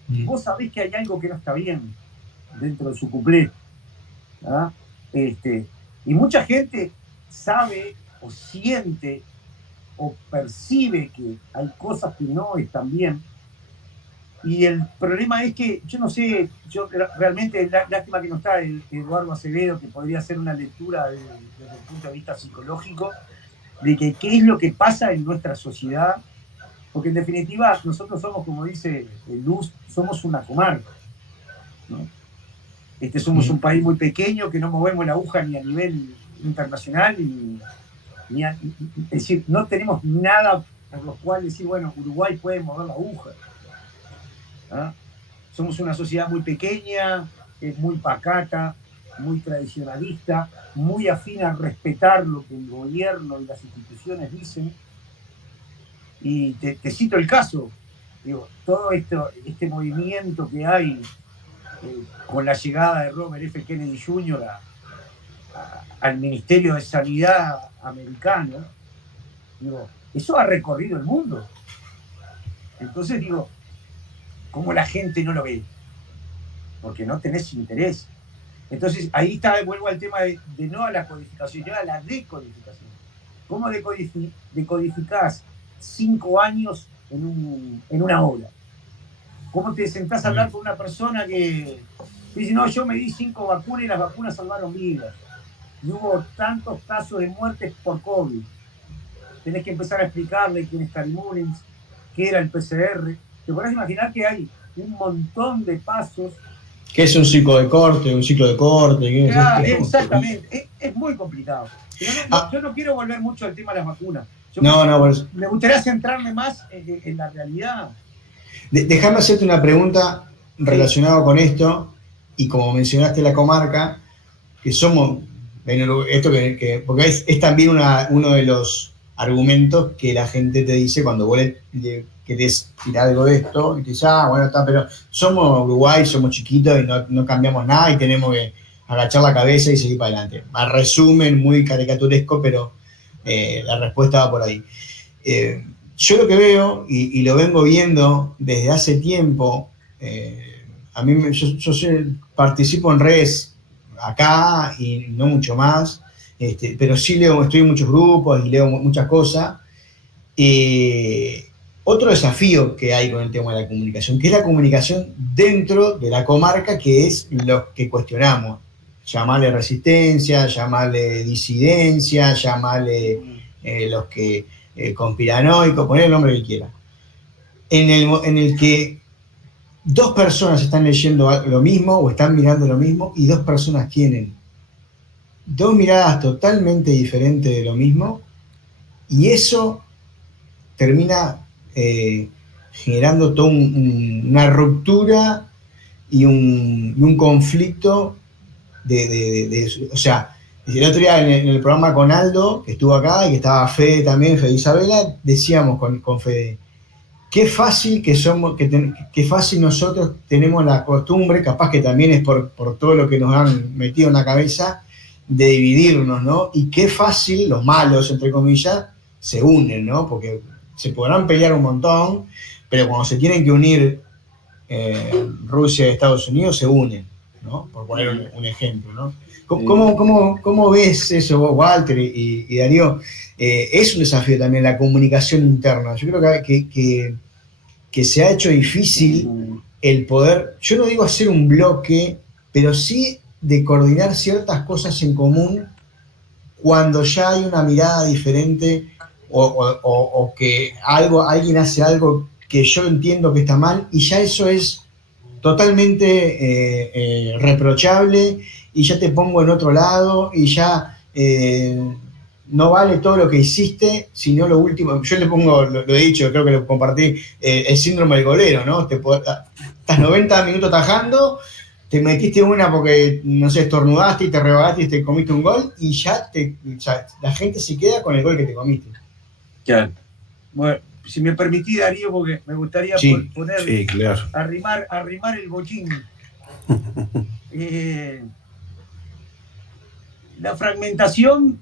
vos sabés que hay algo que no está bien dentro de su cuplé. ¿Ah? Y mucha gente sabe o siente o percibe que hay cosas que no están bien. Y el problema es que, yo no sé, yo realmente, lástima que no está Eduardo Acevedo, que podría hacer una lectura desde el punto de vista psicológico, de que qué es lo que pasa en nuestra sociedad, porque en definitiva nosotros somos, como dice Luz, somos una comarca, ¿no? Somos un país muy pequeño, que no movemos la aguja ni a nivel internacional, es decir, no tenemos nada por lo cual decir, bueno, Uruguay puede mover la aguja. ¿Ah? Somos una sociedad muy pequeña, muy pacata, muy tradicionalista, muy afín a respetar lo que el gobierno y las instituciones dicen. Y te cito el caso, digo, todo este movimiento que hay con la llegada de Robert F. Kennedy Jr. al Ministerio de Sanidad americano, digo, eso ha recorrido el mundo. Entonces digo, ¿cómo la gente no lo ve? Porque no tenés interés. Entonces ahí vuelvo al tema de no a la codificación, sino a la decodificación. ¿Cómo decodificás 5 años en una hora? ¿Cómo te sentás a hablar con una persona que dice, no, yo me di 5 vacunas y las vacunas salvaron vidas? Y hubo tantos casos de muertes por COVID. Tenés que empezar a explicarle quién es Cary Mullins, qué era el PCR. Te podrás imaginar que hay un montón de pasos. ¿Qué es un ciclo de corte? Exactamente, es muy complicado. Yo no quiero volver mucho al tema de las vacunas. Me gustaría centrarme más en la realidad. Déjame hacerte una pregunta relacionada con esto, y como mencionaste la comarca, que somos, porque es también uno de los argumentos que la gente te dice cuando vos le querés tirar algo de esto, y te dice, bueno, está, pero somos Uruguay, somos chiquitos y no cambiamos nada y tenemos que agachar la cabeza y seguir para adelante. A resumen, muy caricaturesco, pero la respuesta va por ahí. Yo lo que veo, y lo vengo viendo desde hace tiempo, a mí yo participo en redes acá y no mucho más, pero sí estoy en muchos grupos y leo muchas cosas. otro desafío que hay con el tema de la comunicación, que es la comunicación dentro de la comarca, que es lo que cuestionamos. Llamarle resistencia, llamarle disidencia, llamarle los que conspiranoicos, poner el nombre que quiera. En el que dos personas están leyendo lo mismo o están mirando lo mismo y dos personas tienen dos miradas totalmente diferentes de lo mismo, y eso termina generando toda una ruptura y un conflicto o sea, el otro día en el programa con Aldo, que estuvo acá, y que estaba Fede también, Fede Isabela, decíamos con Fede, qué fácil que somos, qué fácil nosotros tenemos la costumbre, capaz que también es por todo lo que nos han metido en la cabeza, de dividirnos, ¿no? Y qué fácil los malos, entre comillas, se unen, ¿no? Porque se podrán pelear un montón, pero cuando se tienen que unir Rusia y Estados Unidos, se unen, ¿no? Por poner un ejemplo, ¿no? ¿Cómo ves eso vos, Walter y Darío? Es un desafío también la comunicación interna. Yo creo que se ha hecho difícil el poder, yo no digo hacer un bloque, pero sí de coordinar ciertas cosas en común cuando ya hay una mirada diferente o que alguien hace algo que yo entiendo que está mal, y ya eso es totalmente reprochable, y ya te pongo en otro lado, y ya no vale todo lo que hiciste, sino lo último. Yo le pongo, lo he dicho, creo que lo compartí, el síndrome del golero, ¿no? Estás 90 minutos tajando, te metiste una porque, no sé, estornudaste y te rebagaste y te comiste un gol, y ya la gente se queda con el gol que te comiste. Claro. Bueno, si me permitís, Darío, porque me gustaría poner, sí, claro, arrimar el bochín. La fragmentación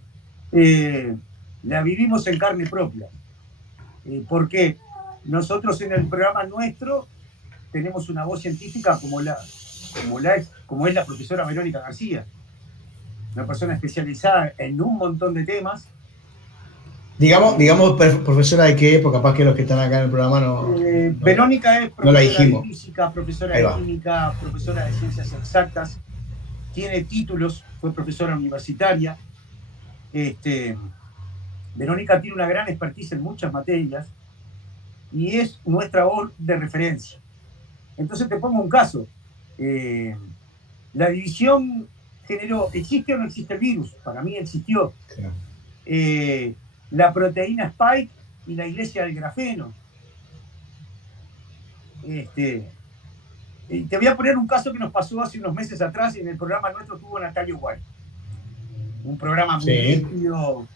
la vivimos en carne propia. Porque nosotros en el programa nuestro tenemos una voz científica como es la profesora Verónica García, una persona especializada en un montón de temas. Digamos, profesora de qué, porque capaz que los que están acá en el programa no. Verónica es profesora de física, profesora de química, profesora de ciencias exactas, tiene títulos, fue profesora universitaria. Verónica tiene una gran expertise en muchas materias y es nuestra voz de referencia. Entonces te pongo un caso. La división generó, ¿existe o no existe el virus? Para mí existió. Claro. La proteína Spike y la iglesia del grafeno. Te voy a poner un caso que nos pasó hace unos meses atrás. En el programa nuestro tuvo Natalia Guay. Un programa muy líquido,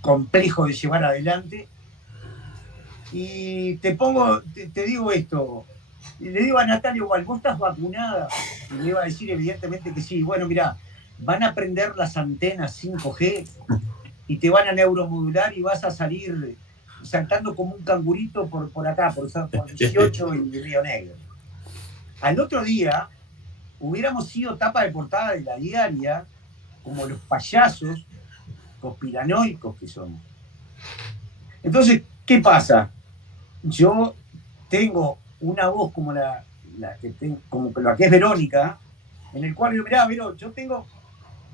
complejo de llevar adelante. Y te digo esto. Le digo a Natalia igual, ¿vos estás vacunada? Y le iba a decir evidentemente que sí. Bueno, mirá, van a prender las antenas 5G y te van a neuromodular y vas a salir saltando como un cangurito por acá, por 18 y Río Negro. Al otro día hubiéramos sido tapa de portada de la diaria como los payasos conspiranoicos que somos. Entonces, ¿qué pasa? Yo tengo una voz como la que es Verónica, en el cual digo, mirá, Vero, yo tengo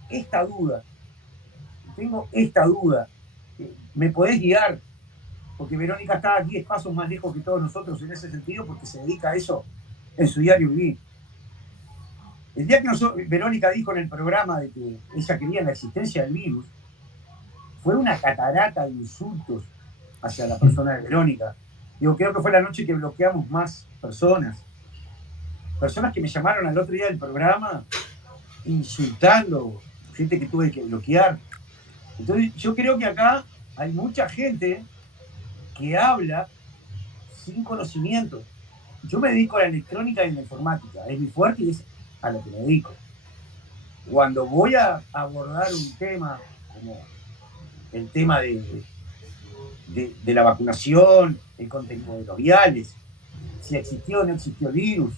esta duda, ¿me podés guiar? Porque Verónica está a 10 pasos más lejos que todos nosotros en ese sentido, porque se dedica a eso en su diario vivir. El día que Verónica dijo en el programa de que ella quería la existencia del virus, fue una catarata de insultos hacia la persona de Verónica. Digo, creo que fue la noche que bloqueamos más personas que me llamaron al otro día del programa insultando, gente que tuve que bloquear. Entonces yo creo que acá hay mucha gente que habla sin conocimiento. Yo me dedico a la electrónica y a la informática, es mi fuerte y es a lo que me dedico. Cuando voy a abordar un tema como el tema de la vacunación, el contenido de los viales, si existió o no existió el virus,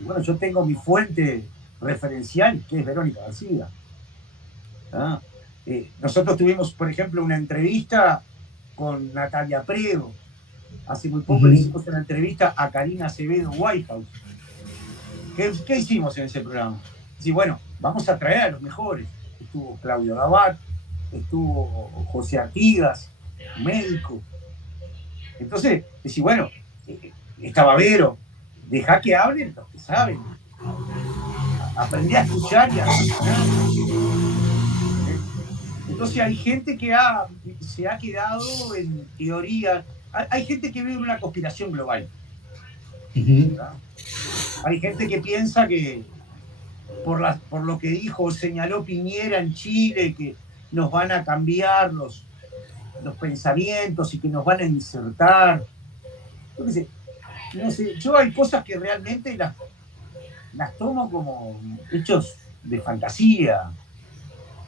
y bueno, yo tengo mi fuente referencial, que es Verónica García. Nosotros tuvimos, por ejemplo, una entrevista con Natalia Predo. Hace muy poco le hicimos una entrevista a Karina Acevedo Whitehouse. ¿Qué hicimos en ese programa? Sí, bueno, vamos a traer a los mejores. Estuvo Claudio Gabat, estuvo José Artigas, médico. Entonces, decís, bueno, estaba Vero, dejá que hablen los que saben. Aprendí a escuchar y a razonar. Entonces hay gente que se ha quedado en teoría. Hay gente que vive una conspiración global. ¿Verdad? Hay gente que piensa que por lo que dijo o señaló Piñera en Chile, que nos van a cambiar los pensamientos y que nos van a insertar. Yo qué sé, no sé, yo hay cosas que realmente las tomo como hechos de fantasía.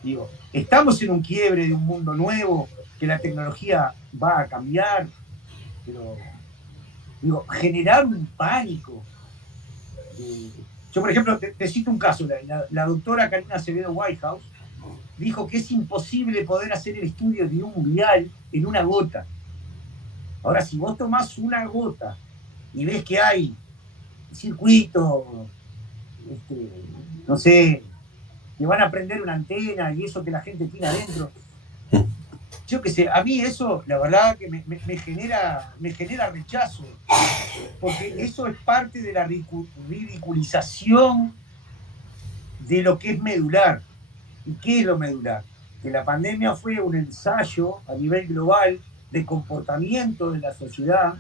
Digo, estamos en un quiebre de un mundo nuevo, que la tecnología va a cambiar, pero digo, generar un pánico. Yo, por ejemplo, te cito un caso, la doctora Karina Acevedo Whitehouse dijo que es imposible poder hacer el estudio de un vial en una gota. Ahora, si vos tomás una gota y ves que hay circuito, no sé, que van a prender una antena y eso que la gente tiene adentro. Yo qué sé, a mí eso, la verdad que me genera rechazo, porque eso es parte de la ridiculización de lo que es medular. ¿Y qué es lo medular? Que la pandemia fue un ensayo a nivel global de comportamiento de la sociedad,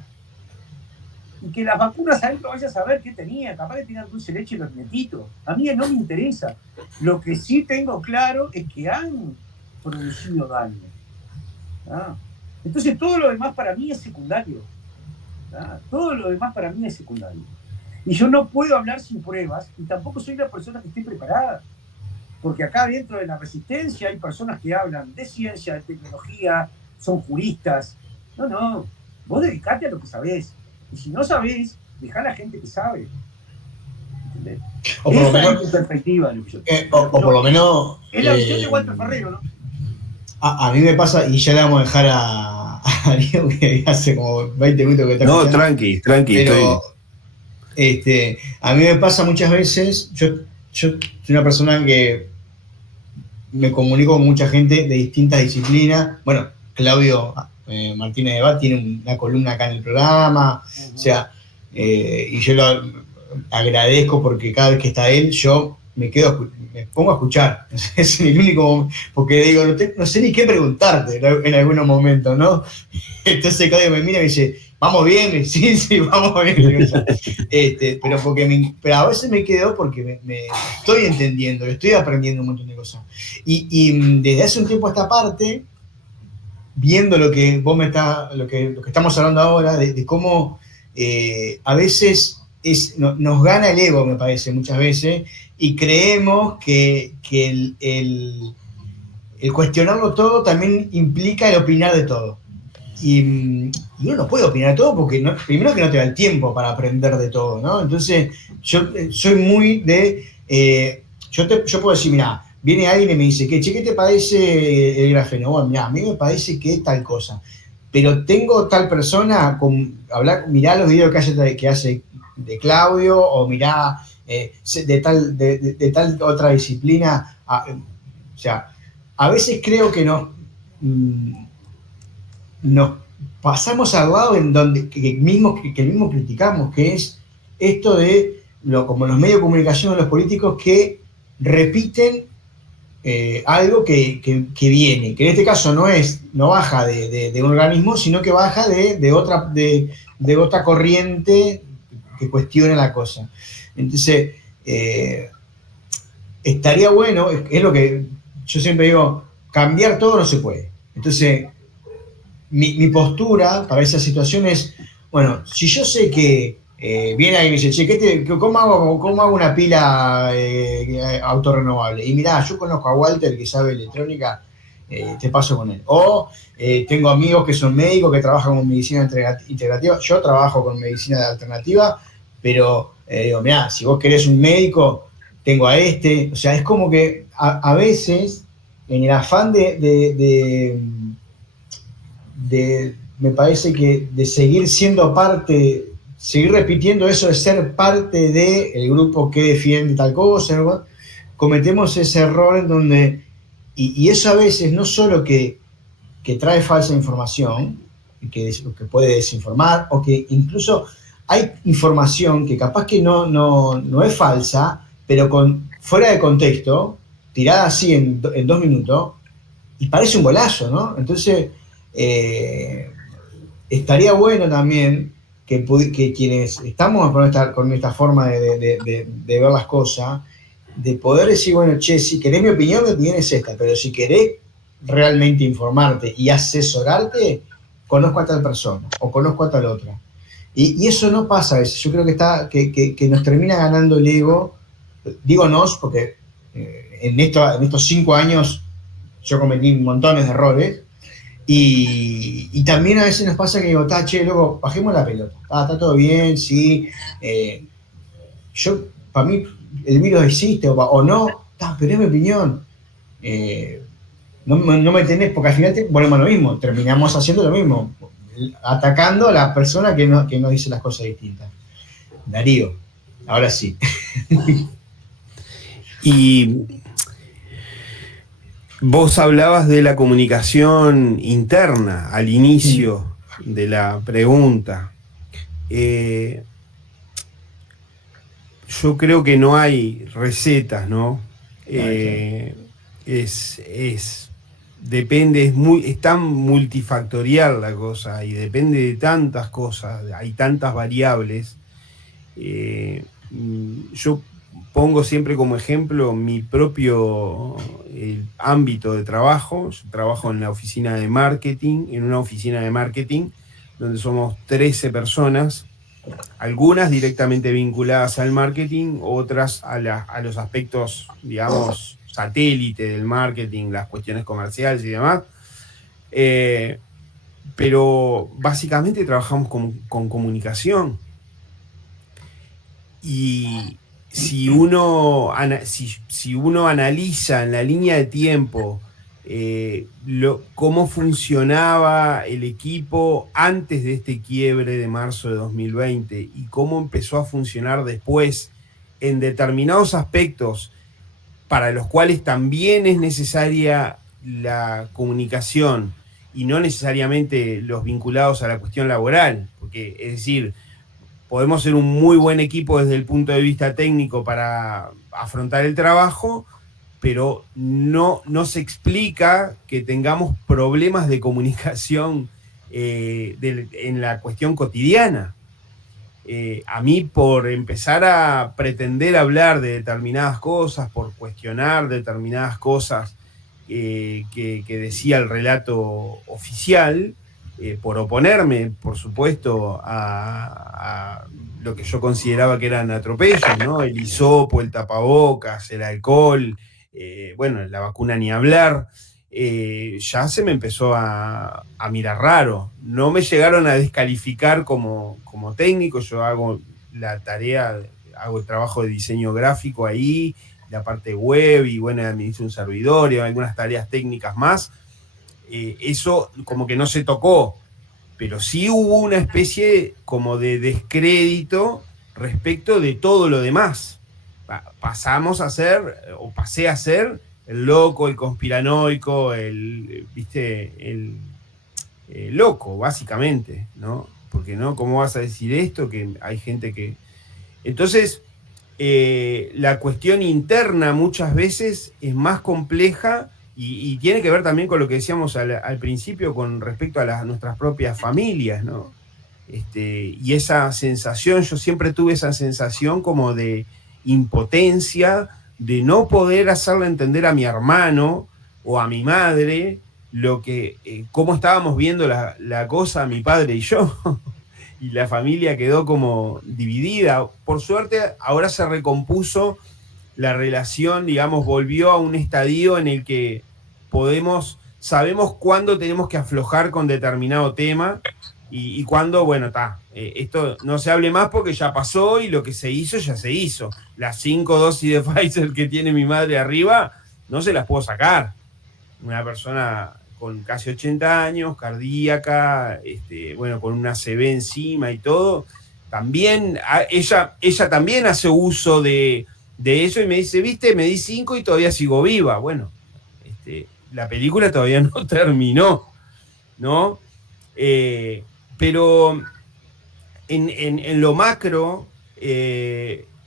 y que las vacunas adentro vaya a saber qué tenía, capaz de tener dulce de leche los nietitos. A mí no me interesa. Lo que sí tengo claro es que han producido daño. Entonces todo lo demás para mí es secundario. Todo lo demás para mí es secundario. Y yo no puedo hablar sin pruebas, y tampoco soy la persona que esté preparada. Porque acá dentro de la resistencia hay personas que hablan de ciencia, de tecnología, son juristas. No, vos dedicate a lo que sabés. Y si no sabés, dejá a la gente que sabe. ¿Entendés? O por lo menos, es mi perspectiva. O por lo menos... Es la visión de Walter Ferrero, ¿no? A mí me pasa, y ya le vamos a dejar a Diego, que hace como 20 minutos que está No, escuchando. tranqui, pero, a mí me pasa muchas veces, yo soy una persona que me comunico con mucha gente de distintas disciplinas. Bueno, Claudio Martínez de Bat tiene una columna acá en el programa, o sea, y yo lo agradezco porque cada vez que está él, yo me pongo a escuchar. Es el único, porque digo, no sé ni qué preguntarte en algunos momentos, ¿no? Entonces Claudio me mira y me dice, ¿vamos bien? Sí, vamos bien. Pero a veces me quedo porque me estoy entendiendo, estoy aprendiendo un montón de cosas. Y desde hace un tiempo a esta parte, viendo lo que lo que estamos hablando ahora, de cómo a veces nos gana el ego, me parece, muchas veces, y creemos que el cuestionarlo todo también implica el opinar de todo. Y uno no puede opinar de todo porque primero que no te da el tiempo para aprender de todo, ¿no? Entonces, yo soy muy de... yo puedo decir, mira, viene alguien y me dice, ¿qué te parece el grafeno? Bueno, mira, a mí me parece que es tal cosa. Pero tengo tal persona, mirá los videos que hace de Claudio, o mirá de tal otra disciplina. O sea, a veces creo que nos pasamos al lado en donde que el mismo criticamos, que es esto de como los medios de comunicación o los políticos que repiten algo que viene, que en este caso no baja de un organismo, sino que baja de otra corriente que cuestiona la cosa. Entonces, estaría bueno, es lo que yo siempre digo, cambiar todo no se puede. Entonces, mi postura para esa situación es, bueno, si yo sé que viene alguien y me dice, che, ¿cómo hago una pila autorrenovable? Y mirá, yo conozco a Walter que sabe electrónica, te paso con él. O tengo amigos que son médicos que trabajan con medicina integrativa. Yo trabajo con medicina alternativa, pero digo, mirá, si vos querés un médico, tengo a este. O sea, es como que a veces, en el afán de me parece que de seguir siendo parte, seguir repitiendo eso de ser parte del grupo que defiende tal cosa, ¿no? Cometemos ese error en donde, y eso a veces no solo que trae falsa información, que puede desinformar, o que incluso hay información que capaz que no es falsa, pero fuera de contexto, tirada así en 2 minutos, y parece un golazo, ¿no? Entonces, estaría bueno también que quienes estamos con esta forma de ver las cosas, de poder decir, bueno, che, si querés mi opinión es esta, pero si querés realmente informarte y asesorarte, conozco a tal persona o conozco a tal otra. Y eso no pasa a veces. Yo creo que nos termina ganando el ego. Digo nos, porque en estos 5 años yo cometí montones de errores. Y también a veces nos pasa que digo, che, luego bajemos la pelota. Está todo bien, sí. Para mí, el virus existe o no, pero es mi opinión. No me tenés, porque al final volvemos a lo mismo, terminamos haciendo lo mismo, atacando a la persona que nos dice las cosas distintas. Darío, ahora sí. Y vos hablabas de la comunicación interna al inicio de la pregunta. Yo creo que no hay recetas, ¿no? Depende, es tan multifactorial la cosa y depende de tantas cosas, hay tantas variables. Yo pongo siempre como ejemplo mi propio ámbito de trabajo. Yo trabajo en la oficina de marketing, en una oficina de marketing donde somos 13 personas, algunas directamente vinculadas al marketing, otras a los aspectos, digamos, satélite del marketing, las cuestiones comerciales y demás. Pero básicamente trabajamos con comunicación. Y si uno analiza en la línea de tiempo cómo funcionaba el equipo antes de este quiebre de marzo de 2020 y cómo empezó a funcionar después en determinados aspectos para los cuales también es necesaria la comunicación y no necesariamente los vinculados a la cuestión laboral, porque es decir, podemos ser un muy buen equipo desde el punto de vista técnico para afrontar el trabajo, pero no se explica que tengamos problemas de comunicación en la cuestión cotidiana. A mí, por empezar a pretender hablar de determinadas cosas, por cuestionar determinadas cosas que decía el relato oficial, por oponerme, por supuesto, a lo que yo consideraba que eran atropellos, ¿no? El hisopo, el tapabocas, el alcohol, bueno, la vacuna ni hablar, ya se me empezó a mirar raro. No me llegaron a descalificar como técnico. Yo hago la tarea, hago el trabajo de diseño gráfico ahí, la parte web, y bueno, administro un servidor y algunas tareas técnicas más. Eso como que no se tocó, pero sí hubo una especie como de descrédito respecto de todo lo demás. Pasamos a ser, o pasé a ser, el loco, el conspiranoico, el loco, básicamente, ¿no? Porque no, ¿cómo vas a decir esto? Que hay gente que... Entonces, la cuestión interna muchas veces es más compleja y tiene que ver también con lo que decíamos al principio con respecto a nuestras propias familias, ¿no? Y esa sensación, yo siempre tuve esa sensación como de impotencia, de no poder hacerle entender a mi hermano o a mi madre cómo estábamos viendo la cosa, mi padre y yo. Y la familia quedó como dividida. Por suerte, ahora se recompuso la relación, digamos, volvió a un estadio en el que sabemos cuándo tenemos que aflojar con determinado tema y cuándo, bueno, esto no se hable más porque ya pasó y lo que se hizo, ya se hizo. Las 5 dosis de Pfizer que tiene mi madre arriba, no se las puedo sacar. Una persona con casi 80 años, cardíaca, bueno, con una CB encima y todo, también, ella también hace uso de eso y me dice, viste, me di 5 y todavía sigo viva. Bueno, la película todavía no terminó, ¿no? Pero en lo macro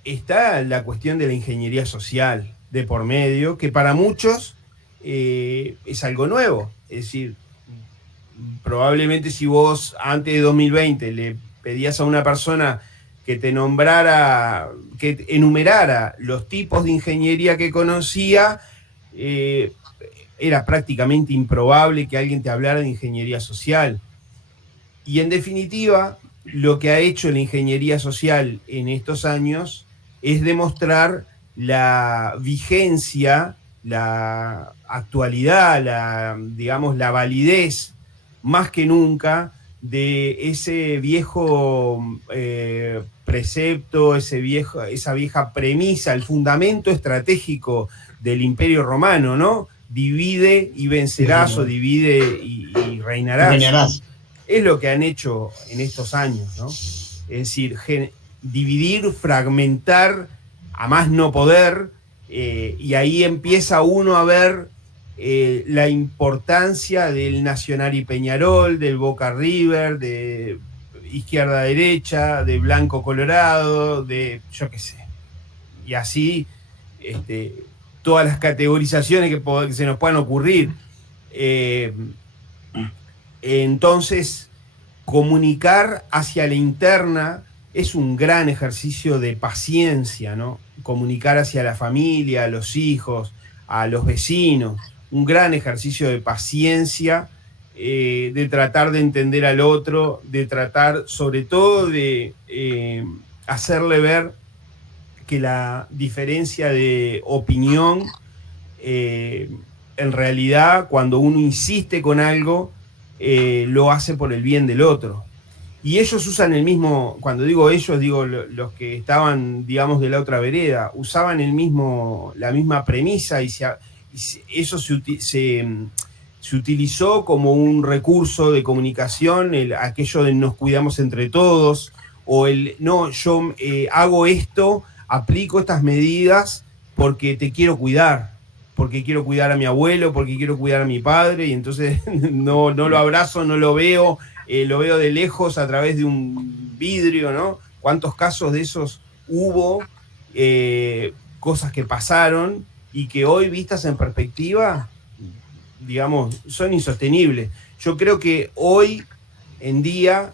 está la cuestión de la ingeniería social de por medio, que para muchos es algo nuevo. Es decir, probablemente si vos antes de 2020 le pedías a una persona que te nombrara, que enumerara los tipos de ingeniería que conocía, era prácticamente improbable que alguien te hablara de ingeniería social. Y en definitiva, lo que ha hecho la ingeniería social en estos años es demostrar la vigencia, la actualidad, digamos, la validez más que nunca de ese viejo precepto, esa vieja premisa, el fundamento estratégico del Imperio Romano, ¿no? Divide y vencerás, o divide y reinarás. Es lo que han hecho en estos años, ¿no? Es decir, dividir, fragmentar a más no poder, y ahí empieza uno a ver la importancia del Nacional y Peñarol, del Boca River, de izquierda-derecha, de blanco-colorado, de yo qué sé. Y así todas las categorizaciones que se nos puedan ocurrir. Entonces, comunicar hacia la interna es un gran ejercicio de paciencia, ¿no? Comunicar hacia la familia, a los hijos, a los vecinos, un gran ejercicio de paciencia, de tratar de entender al otro, de tratar sobre todo de hacerle ver que la diferencia de opinión, en realidad, cuando uno insiste con algo, lo hace por el bien del otro. Y ellos usan el mismo, cuando digo ellos, digo los que estaban, digamos, de la otra vereda, usaban la misma premisa, y eso se utilizó como un recurso de comunicación, aquello de nos cuidamos entre todos, o no, yo hago esto, aplico estas medidas porque te quiero cuidar, porque quiero cuidar a mi abuelo, porque quiero cuidar a mi padre, y entonces no lo abrazo, no lo veo de lejos a través de un vidrio, ¿no? ¿Cuántos casos de esos hubo? Cosas que pasaron y que hoy, vistas en perspectiva, digamos, son insostenibles. Yo creo que hoy en día,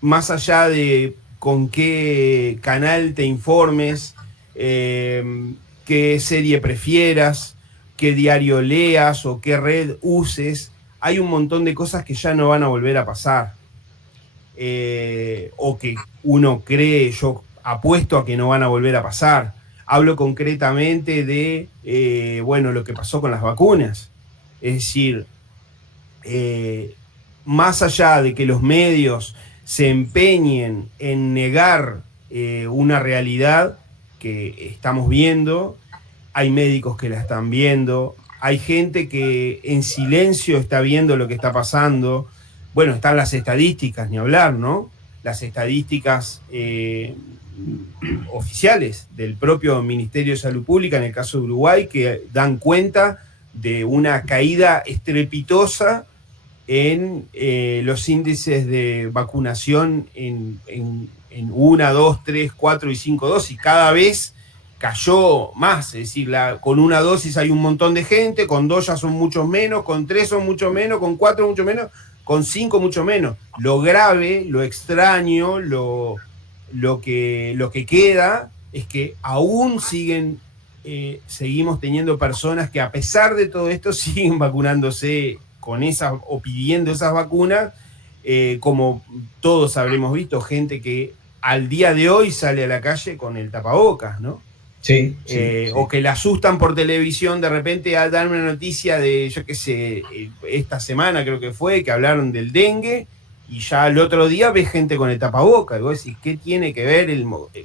más allá de con qué canal te informes, qué serie prefieras, qué diario leas o qué red uses, hay un montón de cosas que ya no van a volver a pasar. O que uno cree, yo apuesto a que no van a volver a pasar. Hablo concretamente de, bueno, lo que pasó con las vacunas. Es decir, más allá de que los medios se empeñen en negar una realidad que estamos viendo, hay médicos que la están viendo, hay gente que en silencio está viendo lo que está pasando. Bueno, están las estadísticas, ni hablar, ¿no? Las estadísticas oficiales del propio Ministerio de Salud Pública, en el caso de Uruguay, que dan cuenta de una caída estrepitosa en los índices de vacunación en 1, 2, 3, 4 y 5 dosis. Cada vez cayó más, es decir, con 1 dosis hay un montón de gente, con 2 ya son muchos menos, con 3 son mucho menos, con 4 mucho menos, con 5 mucho menos. Lo grave, lo extraño, lo que queda es que aún seguimos teniendo personas que, a pesar de todo esto, siguen vacunándose con esas o pidiendo esas vacunas, como todos habremos visto, gente que al día de hoy sale a la calle con el tapabocas, ¿no? Sí. O que la asustan por televisión, de repente a dar una noticia de, yo qué sé, esta semana creo que fue, que hablaron del dengue, y ya al otro día ves gente con el tapabocas, y vos decís, ¿qué tiene que ver?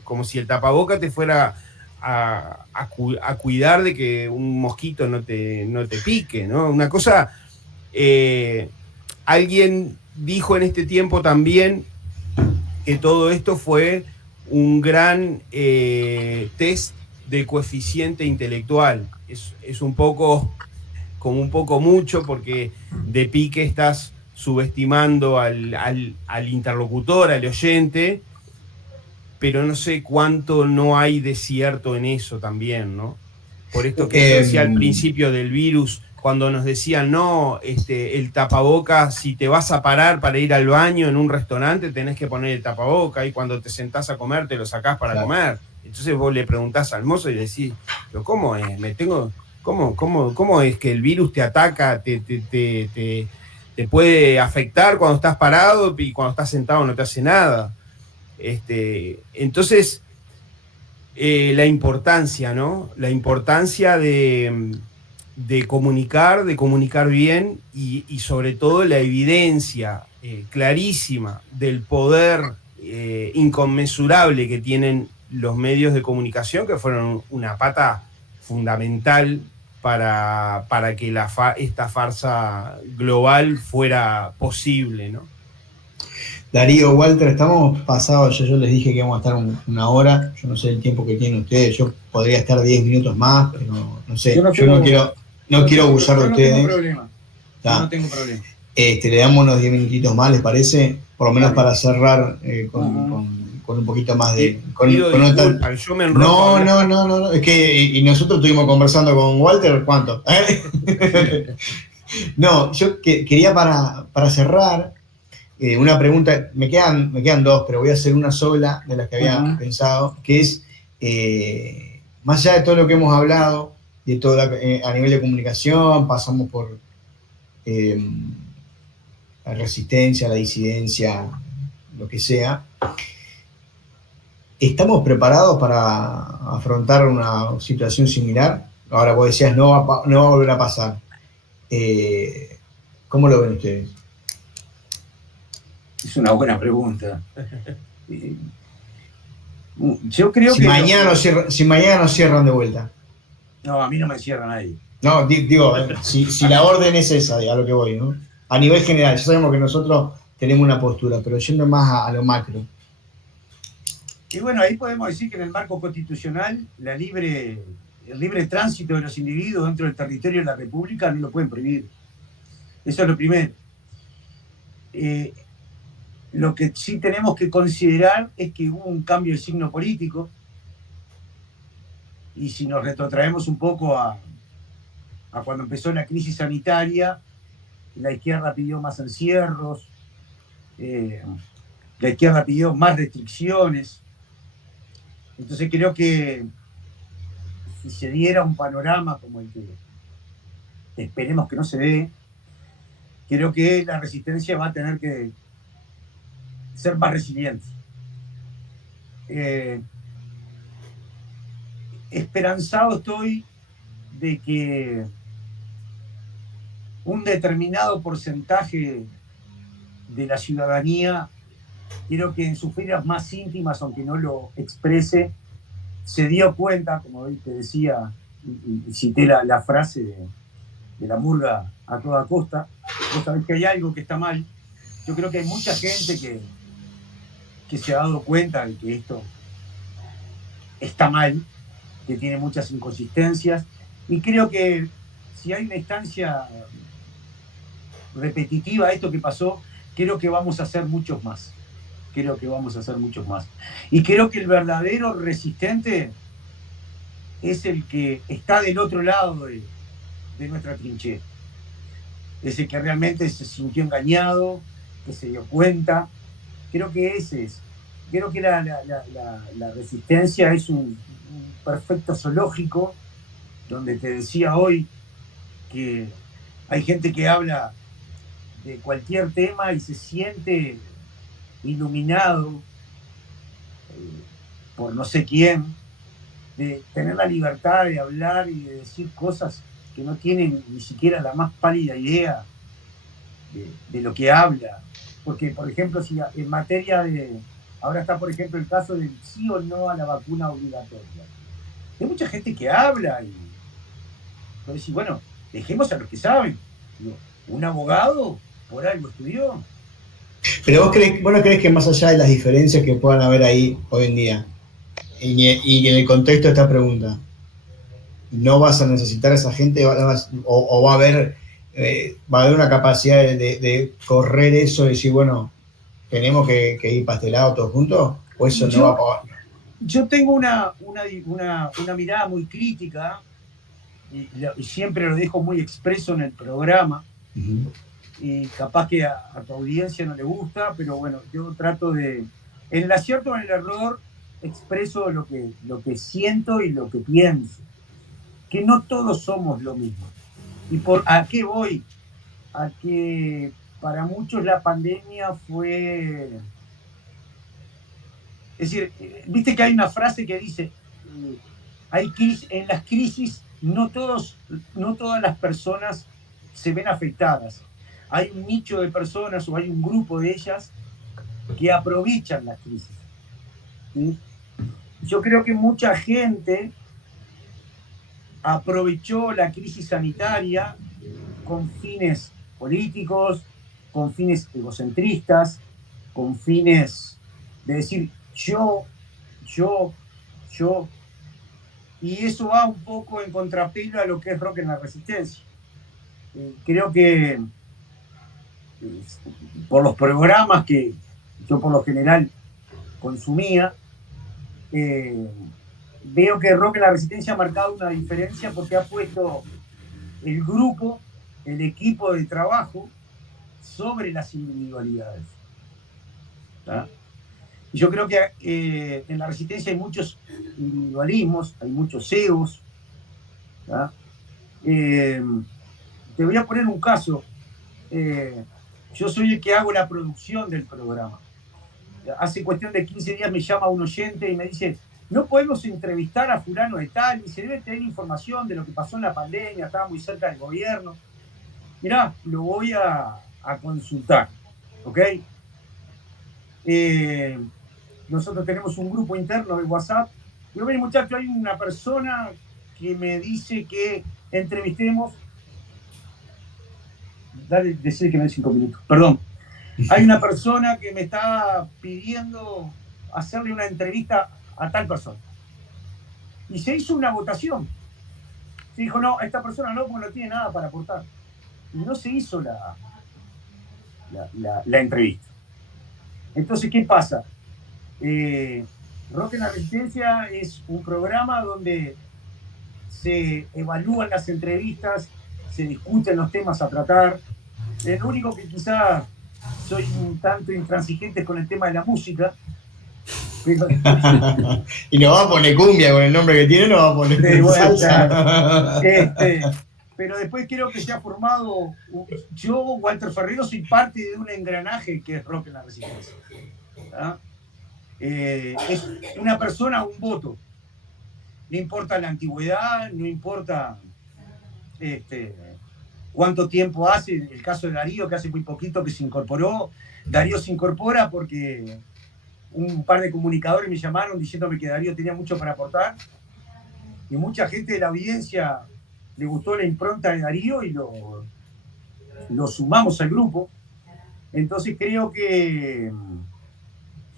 Como si el tapabocas te fuera a cuidar de que un mosquito no te pique, ¿no? Una cosa, alguien dijo en este tiempo también que todo esto fue un gran test de coeficiente intelectual. Es un poco, como un poco mucho, porque de pique estás subestimando al interlocutor, al oyente, pero no sé cuánto no hay de cierto en eso también, ¿no? Por esto que yo decía al principio del virus, cuando nos decían, no, el tapaboca, si te vas a parar para ir al baño en un restaurante, tenés que poner el tapaboca, y cuando te sentás a comer, te lo sacás para comer. Entonces vos le preguntás al mozo y decís, pero ¿cómo es? ¿Cómo es que el virus te ataca, te puede afectar cuando estás parado, y cuando estás sentado no te hace nada? Entonces, la importancia, ¿no? La importancia de comunicar bien, y sobre todo la evidencia clarísima del poder inconmensurable que tienen los medios de comunicación, que fueron una pata fundamental para que esta farsa global fuera posible, ¿no? Darío, Walter, estamos pasados, yo les dije que íbamos a estar una hora, yo no sé el tiempo que tienen ustedes, yo podría estar 10 minutos más, pero no sé, yo no quiero abusar de ustedes. Yo no tengo problema. Le damos unos 10 minutitos más, ¿les parece? Por lo menos para cerrar con un poquito más de... Yo me enrojo. No, es que y nosotros estuvimos conversando con Walter, ¿cuánto? No, yo quería para cerrar... una pregunta, me quedan dos, pero voy a hacer una sola de las que había pensado, que es, más allá de todo lo que hemos hablado, de todo a nivel de comunicación, pasamos por la resistencia, la disidencia, lo que sea, ¿estamos preparados para afrontar una situación similar? Ahora vos decías, no va a volver a pasar. ¿Cómo lo ven ustedes? Es una buena pregunta. Yo creo si mañana nos cierran de vuelta. No, a mí no me cierra nadie. No, digo, si la orden es esa, a lo que voy, ¿no? A nivel general, ya sabemos que nosotros tenemos una postura, pero yendo más a lo macro. Y bueno, ahí podemos decir que en el marco constitucional el libre tránsito de los individuos dentro del territorio de la República no lo pueden prohibir. Eso es lo primero. Lo que sí tenemos que considerar es que hubo un cambio de signo político, y si nos retrotraemos un poco a cuando empezó la crisis sanitaria, la izquierda pidió más encierros, la izquierda pidió más restricciones. Entonces creo que si se diera un panorama como el que esperemos que no se dé, creo que la resistencia va a tener que ser más resiliente. Esperanzado estoy de que un determinado porcentaje de la ciudadanía, creo que en sus filas más íntimas, aunque no lo exprese, se dio cuenta, como te decía, y cité la frase de la murga a toda costa, vos sabés que hay algo que está mal. Yo creo que hay mucha gente que se ha dado cuenta de que esto está mal, que tiene muchas inconsistencias, y creo que si hay una instancia repetitiva a esto que pasó, creo que vamos a hacer muchos más. Y creo que el verdadero resistente es el que está del otro lado de nuestra trinchera. Es el que realmente se sintió engañado, que se dio cuenta. Creo que ese es. Creo que la resistencia es un perfecto zoológico, donde te decía hoy que hay gente que habla de cualquier tema y se siente iluminado por no sé quién, de tener la libertad de hablar y de decir cosas que no tienen ni siquiera la más pálida idea de lo que habla. Porque, por ejemplo, si en materia de... Ahora está, por ejemplo, el caso del sí o no a la vacuna obligatoria. hay mucha gente que habla y entonces, bueno, dejemos a los que saben. Digo, un abogado por algo estudió. Pero vos no crees que más allá de las diferencias que puedan haber ahí hoy en día, y en el contexto de esta pregunta, no vas a necesitar a esa gente o va a haber una capacidad de correr eso y decir, bueno, tenemos que ir pastelados todos juntos, o eso no va a pagar? Yo tengo una mirada muy crítica y siempre lo dejo muy expreso en el programa. Uh-huh. Y capaz que a tu audiencia no le gusta, pero bueno, yo trato de, en el acierto o en el error, expreso lo que siento y lo que pienso. Que no todos somos lo mismo. ¿Y a qué voy? A que para muchos la pandemia fue... Es decir, viste que hay una frase que dice, en las crisis no todas las personas se ven afectadas. Hay un nicho de personas o hay un grupo de ellas que aprovechan la crisis. ¿Sí? Yo creo que mucha gente aprovechó la crisis sanitaria con fines políticos, con fines egocentristas, con fines de decir yo, y eso va un poco en contrapelo a lo que es Rock en la Resistencia. Creo que por los programas que yo por lo general consumía, veo que Rock en la Resistencia ha marcado una diferencia porque ha puesto el grupo, el equipo de trabajo sobre las individualidades. ¿Tá? Y yo creo que en la Resistencia hay muchos individualismos, hay muchos egos. ¿Tá? Te voy a poner un caso. Yo soy el que hago la producción del programa. Hace cuestión de 15 días me llama un oyente y me dice, no podemos entrevistar a fulano de tal, y se debe tener información de lo que pasó en la pandemia, estaba muy cerca del gobierno. Mirá, lo voy a consultar, ¿ok? Nosotros tenemos un grupo interno de WhatsApp. Digo, mire muchachos, hay una persona que me dice que entrevistemos. Dale, decir que me dé 5 minutos. Perdón. Hay una persona que me está pidiendo hacerle una entrevista a tal persona. Y se hizo una votación. Se dijo, no, a esta persona no, porque no tiene nada para aportar. Y no se hizo la entrevista. Entonces, ¿qué pasa? Rock en la Resistencia es un programa donde se evalúan las entrevistas, se discuten los temas a tratar. Lo único que quizá soy un tanto intransigente con el tema de la música. Pero... y no va a poner cumbia con el nombre que tiene, no va a poner salsa. Pero después creo que se ha formado, yo, Walter Ferrero, soy parte de un engranaje que es Rock en la Resistencia. ¿Ah? Es una persona, un voto. No importa la antigüedad, no importa cuánto tiempo hace. El caso de Darío, que hace muy poquito que se incorporó. Darío se incorpora porque un par de comunicadores me llamaron diciéndome que Darío tenía mucho para aportar. Y mucha gente de la audiencia le gustó la impronta de Darío y lo sumamos al grupo. Entonces creo que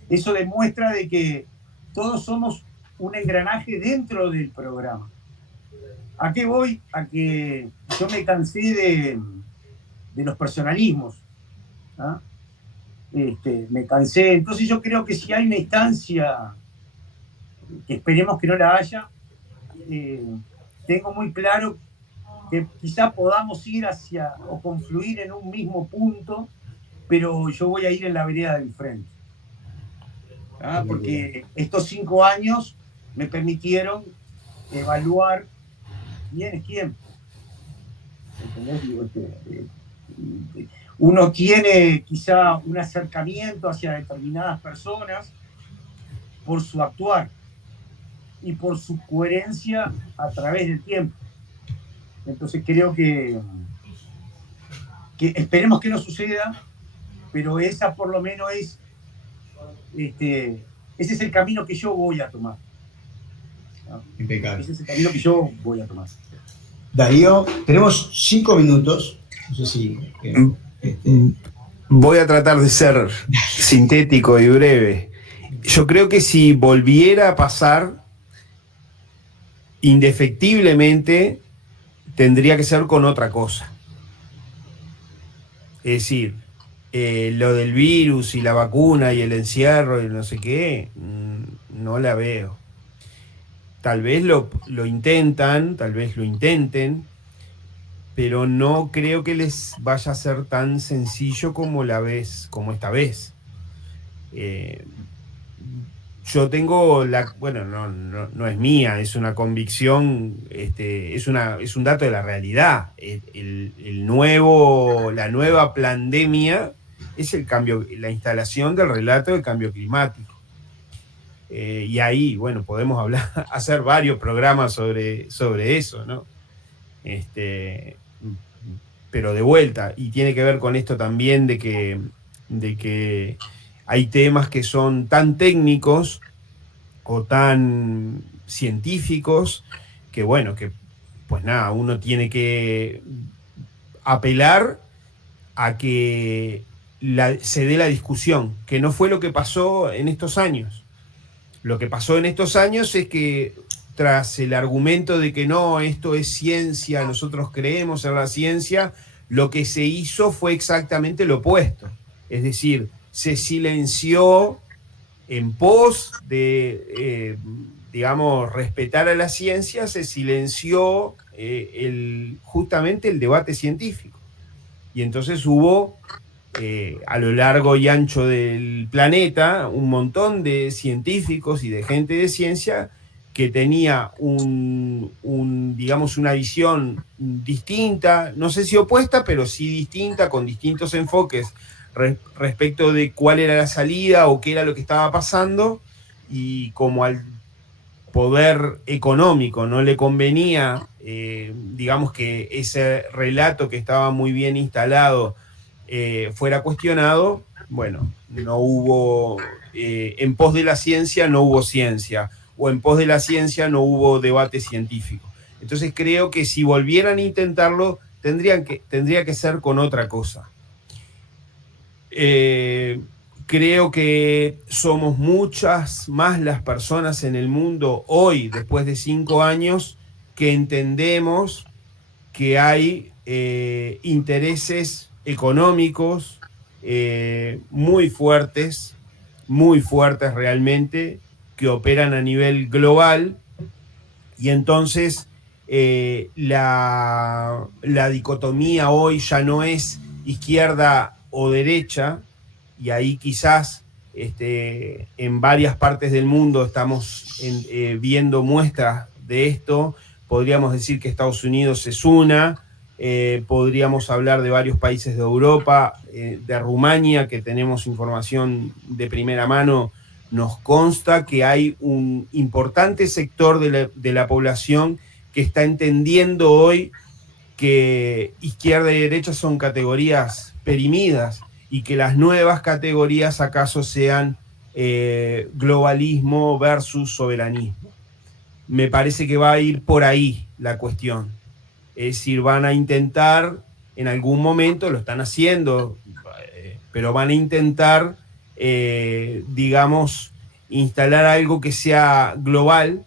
eso demuestra de que todos somos un engranaje dentro del programa. ¿A qué voy? A que yo me cansé de los personalismos. ¿Ah? Me cansé. Entonces yo creo que si hay una instancia, que esperemos que no la haya, tengo muy claro que quizá podamos ir hacia o confluir en un mismo punto, pero yo voy a ir en la vereda del frente. ¿Ah? Porque estos 5 años me permitieron evaluar quién es quién. Uno tiene quizá un acercamiento hacia determinadas personas por su actuar y por su coherencia a través del tiempo. Entonces creo que esperemos que no suceda, pero esa por lo menos es ese es el camino que yo voy a tomar. ¿no? Impecable. Ese es el camino que yo voy a tomar. Darío, tenemos 5 minutos. No sé si... Voy a tratar de ser sintético y breve. Yo creo que si volviera a pasar, indefectiblemente tendría que ser con otra cosa. Es decir, lo del virus y la vacuna y el encierro y no sé qué, no la veo. Tal vez lo intentan, tal vez lo intenten, pero no creo que les vaya a ser tan sencillo como esta vez. Yo tengo bueno, no es mía, es una convicción, es un dato de la realidad. La nueva pandemia es la instalación del relato del cambio climático. Y ahí, bueno, podemos hacer varios programas sobre eso, ¿no? Pero de vuelta, y tiene que ver con esto también de que hay temas que son tan técnicos o tan científicos que, bueno, que pues nada, uno tiene que apelar a que se dé la discusión, que no fue lo que pasó en estos años. Lo que pasó en estos años es que tras el argumento de que no, esto es ciencia, nosotros creemos en la ciencia, lo que se hizo fue exactamente lo opuesto. Es decir, se silenció en pos de, digamos, respetar a la ciencia, se silenció justamente el debate científico. Y entonces hubo, a lo largo y ancho del planeta, un montón de científicos y de gente de ciencia que tenía digamos, una visión distinta, no sé si opuesta, pero sí distinta, con distintos enfoques respecto de cuál era la salida o qué era lo que estaba pasando, y como al poder económico no le convenía, digamos, que ese relato que estaba muy bien instalado fuera cuestionado, bueno, no hubo, en pos de la ciencia no hubo ciencia, o en pos de la ciencia no hubo debate científico. Entonces creo que si volvieran a intentarlo, tendría que ser con otra cosa. Creo que somos muchas más las personas en el mundo hoy, después de 5 años, que entendemos que hay intereses económicos muy fuertes realmente, que operan a nivel global, y entonces la dicotomía hoy ya no es izquierda o derecha, y ahí quizás en varias partes del mundo estamos viendo muestras de esto. Podríamos decir que Estados Unidos es una, podríamos hablar de varios países de Europa, de Rumania, que tenemos información de primera mano, nos consta que hay un importante sector de la población que está entendiendo hoy que izquierda y derecha son categorías perimidas, y que las nuevas categorías acaso sean globalismo versus soberanismo. Me parece que va a ir por ahí la cuestión. Es decir, van a intentar, en algún momento, lo están haciendo, pero van a intentar, digamos, instalar algo que sea global,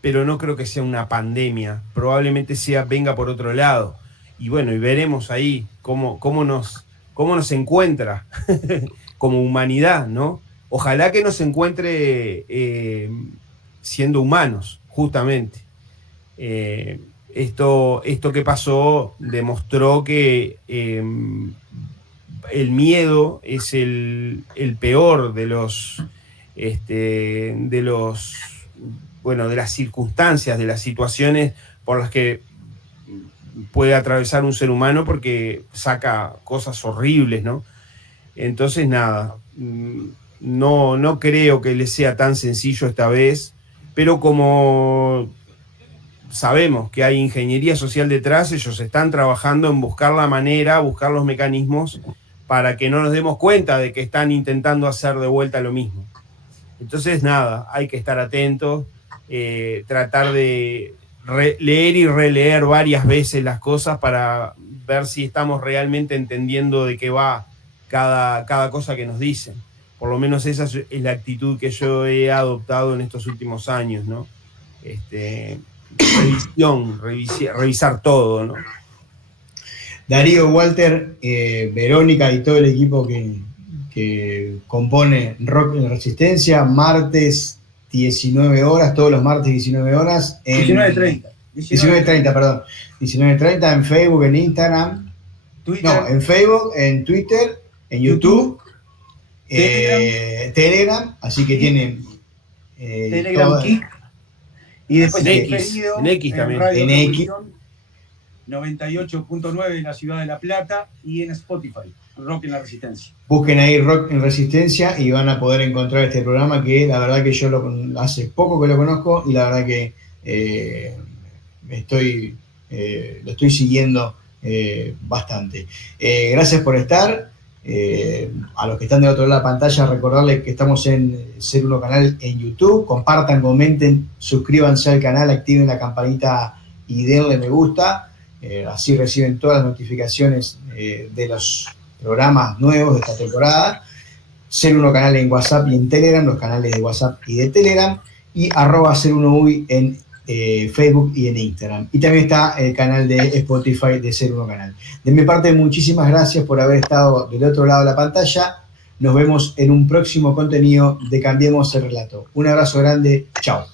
pero no creo que sea una pandemia. Probablemente venga por otro lado. Y bueno, y veremos ahí cómo nos encuentra como humanidad, ¿no? Ojalá que nos encuentre siendo humanos, justamente. Esto que pasó demostró que el miedo es el peor de las circunstancias, de las situaciones por las que puede atravesar un ser humano, porque saca cosas horribles, ¿no? Entonces, nada, no creo que les sea tan sencillo esta vez, pero como sabemos que hay ingeniería social detrás, ellos están trabajando en buscar la manera, buscar los mecanismos para que no nos demos cuenta de que están intentando hacer de vuelta lo mismo. Entonces, nada, hay que estar atentos, tratar de leer y releer varias veces las cosas para ver si estamos realmente entendiendo de qué va cada cosa que nos dicen. Por lo menos esa es la actitud que yo he adoptado en estos últimos años, ¿no? Revisar todo, ¿no? Darío, Walter, Verónica y todo el equipo que compone Rock en Resistencia, martes 19 horas, todos los martes 19 horas. 19:30, perdón. 19:30 en Facebook, en Instagram. Twitter. No, en Facebook, en Twitter, en YouTube, Telegram, así que tienen Telegram Kick. Y después en X también. En X. 98.9 en la ciudad de La Plata y en Spotify, Rock en la Resistencia. Busquen ahí Rock en Resistencia y van a poder encontrar este programa que la verdad que yo hace poco que lo conozco y la verdad que lo estoy siguiendo bastante. Gracias por estar. A los que están del otro lado de la pantalla, recordarles que estamos en Ser Uno Canal en YouTube. Compartan, comenten, suscríbanse al canal, activen la campanita y denle me gusta. Así reciben todas las notificaciones de los programas nuevos de esta temporada. Ser Uno Canal en WhatsApp y en Telegram, los canales de WhatsApp y de Telegram, y @Ser1Uy en Facebook y en Instagram. Y también está el canal de Spotify de Ser Uno Canal. De mi parte, muchísimas gracias por haber estado del otro lado de la pantalla. Nos vemos en un próximo contenido de Cambiemos el Relato. Un abrazo grande. Chao.